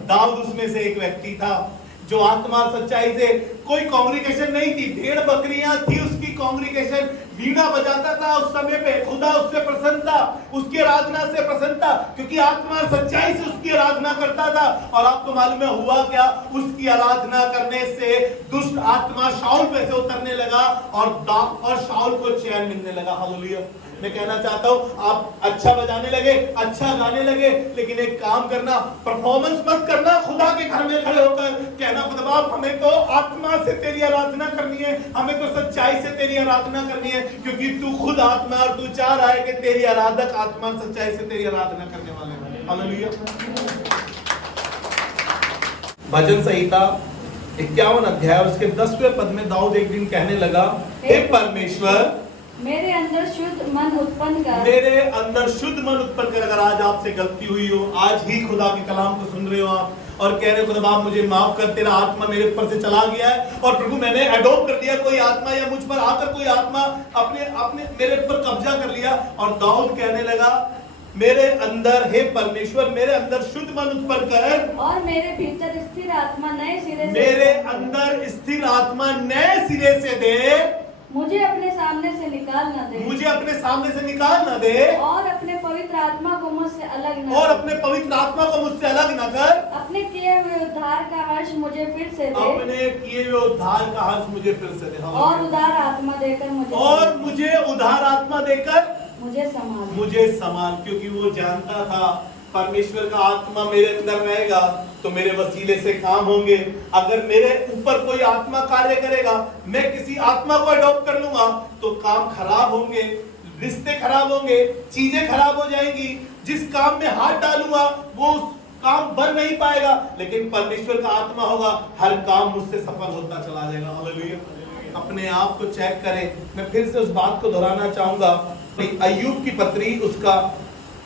दाऊद उसमें से एक व्यक्ति था जो आत्मा और सच्चाई से, कोई कांग्रीगेशन नहीं थी, भेड़ बकरियां थी उसकी कांग्रीगेशन, वीणा बजाता था उस समय पे, खुदा उससे प्रसन्न था, उसकी आराधना से प्रसन्न था, क्योंकि आत्मा और सच्चाई से उसकी आराधना करता था। और आपको मालूम है हुआ क्या? उसकी आराधना करने से दुष्ट आत्मा शाऊल पे से उतरने लगा और शाऊल को चैन मिलने लगा। हालेलुया। मैं कहना चाहता हूं आप अच्छा बजाने लगे, अच्छा गाने लगे, लेकिन एक काम करना, परफॉर्मेंस मत करना। खुदा के घर में खड़े होकर कहना, खुदा हमें तो आत्मा से तेरी आराधना करनी है, हमें तो सच्चाई से तेरी आराधना करनी है, क्योंकि तू खुद आत्मा और तू चाह रहा है कि तेरी आराधक आत्मा सच्चाई से तेरी आराधना करने वाले हैं। हालेलुया। भजन संहिता 51 अध्याय उसके 10वें पद में दाऊद एक दिन कहने लगा, हे परमेश्वर, मेरे अंदर शुद्ध मन उत्पन्न कर। अगर आज आपसे गलती हुई हो, आज ही खुदा के कलाम को सुन रहे हो आप और कह रहे हो खुदा मुझे माफ कर, तेरा आत्मा मेरे ऊपर से चला गया है और प्रभु मैंने अडॉप्ट कर लिया कोई आत्मा, या मुझ पर आकर कोई आत्मा अपने मेरे ऊपर कब्जा कर लिया। और दाऊद कहने लगा, मेरे अंदर, हे परमेश्वर, मेरे अंदर शुद्ध मन उत्पन्न कर, और मेरे भीतर स्थिर आत्मा नए सिरे से, मेरे अंदर स्थिर आत्मा नए सिरे से दे, मुझे अपने सामने से निकाल न दे, और अपने पवित्र आत्मा को मुझसे अलग न कर, अपने किए हुए उद्धार का हर्ष मुझे फिर से दे, और उदार आत्मा देकर मुझे संभाल। क्योंकि वो जानता था परमेश्वर का आत्मा मेरे अंदर रहेगा तो मेरे वसीले से काम होंगे। अगर मेरे ऊपर कोई आत्मा कार्य करेगा, मैं किसी आत्मा को अडॉप्ट कर लूंगा तो काम खराब होंगे, रिश्ते खराब होंगे, चीजें खराब हो जाएंगी। जिस काम में हाथ डालूंगा वो काम बन नहीं पाएगा, लेकिन परमेश्वर का आत्मा होगा, हर काम मुझसे सफल होता चला जाएगा। हालेलुया। अपने आप को चेक करें। मैं फिर से उस बात को दोहराना चाहूंगा, अय्यूब की पत्री उसका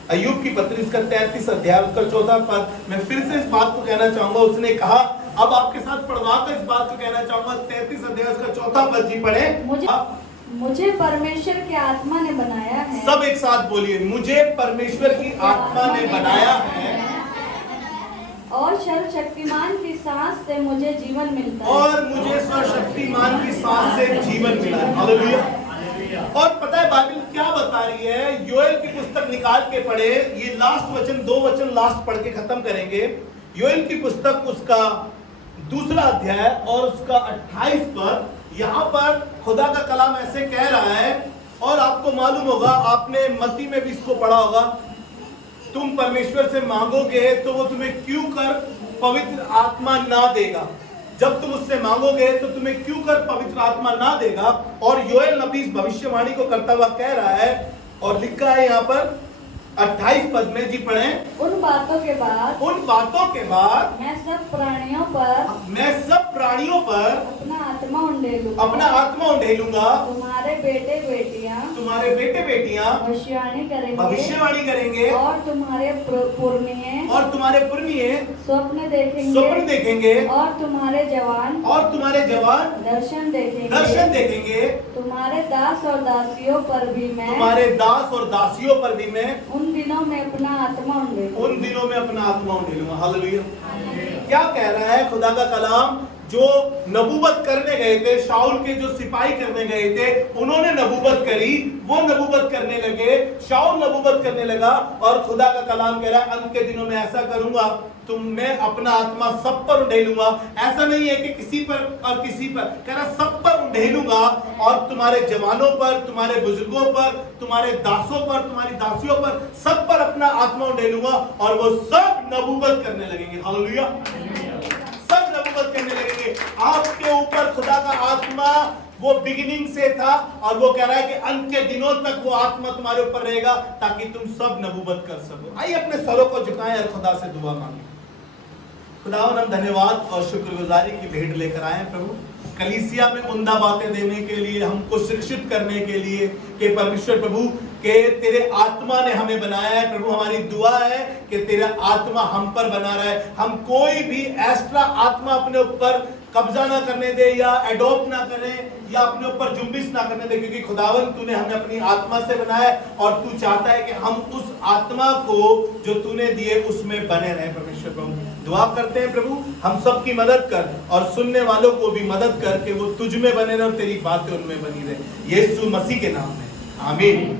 33 अध्याय उसका 4 पद, मैं फिर से इस बात को कहना चाहूंगा। उसने कहा, अब आपके साथ पढ़वा कर इस बात को कहना चाहूंगा, 33 अध्याय उसका 4 पद जी पढ़े। मुझे परमेश्वर की आत्मा ने बनाया है। सब एक साथ बोलिए, मुझे परमेश्वर की आत्मा ने बनाया है, और सर्वशक्तिमान की सांस से मुझे जीवन मिलता है। और मुझे सर्वशक्तिमान की सांस से जीवन मिला है। हालेलुया। और पता है बाइबल क्या बता रही है? योएल की पुस्तक निकाल के पढ़े, ये लास्ट वचन, 2 वचन लास्ट पढ़ के खत्म करेंगे। योएल की पुस्तक उसका 2 अध्याय और उसका 28 पर, यहाँ पर खुदा का कलाम ऐसे कह रहा है, और आपको मालूम होगा, आपने मत्ती में भी इसको पढ़ा होगा, तुम परमेश्वर से मांगोगे तो वो तुम्हें क्यों कर पवित्र आत्मा ना देगा। जब तुम उससे मांगोगे तो तुम्हें क्यों कर पवित्र आत्मा ना देगा। और योएल नबी इस भविष्यवाणी को करता हुआ कह रहा है, और लिखा है यहाँ पर 28 पद में, जी पढ़ें। उन बातों के बाद मैं सब अपना प्राणियों पर आत्मा उंडेलूंगा। तुम्हारे बेटे बेटियां भविष्यवाणी करेंगे और तुम्हारे पुरनिये स्वप्न देखेंगे और तुम्हारे जवान दर्शन देखेंगे। तुम्हारे दास और दासियों पर भी मैं उन दिनों में अपना आत्मा उंडेलूंगा। हालेलुया। क्या कह रहा है खुदा का कलाम? जो नबूवत करने गए थे, शाऊल के जो सिपाही करने गए थे, उन्होंने नबूवत करी, वो नबूवत करने लगे, शाऊल नबूवत करने लगा, और खुदा का कलाम कह रहा है अंत के दिनों में ऐसा करूंगा, मैं अपना आत्मा सब पर उंडेलूंगा। ऐसा नहीं है कि किसी पर और किसी पर, कह रहा सब पर उंडेलूंगा, और तुम्हारे जवानों पर, तुम्हारे बुजुर्गों पर, तुम्हारे दासों पर, तुम्हारी दासियों पर, सब पर अपना आत्मा उंडेलूंगा, और वो सब नबूवत करने लगेंगे। हालेलुया। सब नबूवत करने लगेंगे। आपके ऊपर खुदा का आत्मा वो बिगिनिंग से था, और वो कह रहा है कि अंत के दिनों तक वो आत्मा तुम्हारे ऊपर रहेगा, ताकि तुम सब नबूवत कर सको। आइए अपने सरों को झुकाएं और खुदा से दुआ मांगे। खुदावन, हम धन्यवाद और शुक्रगुजारी की भेंट लेकर आए हैं प्रभु, कलीसिया में उम्दा बातें देने के लिए, हमको शिक्षित करने के लिए कि परमेश्वर प्रभु के तेरे आत्मा ने हमें बनाया है। प्रभु, हमारी दुआ है कि तेरा आत्मा हम पर बना रहे, हम कोई भी एक्स्ट्रा आत्मा अपने ऊपर कब्जा ना करने दे, या एडॉप्ट ना करें, या अपने ऊपर जुम्बिश ना करने दे, क्योंकि खुदावन तूने हमें अपनी आत्मा से बनाया, और तू चाहता है कि हम उस आत्मा को जो तूने दिए उसमें बने रहे। परमेश्वर प्रभु, दुआ करते हैं प्रभु, हम सब की मदद कर, और सुनने वालों को भी मदद कर कि वो तुझ में बने रहे और तेरी बातें उनमें बनी रहे, यीशु मसीह के नाम में, आमीन।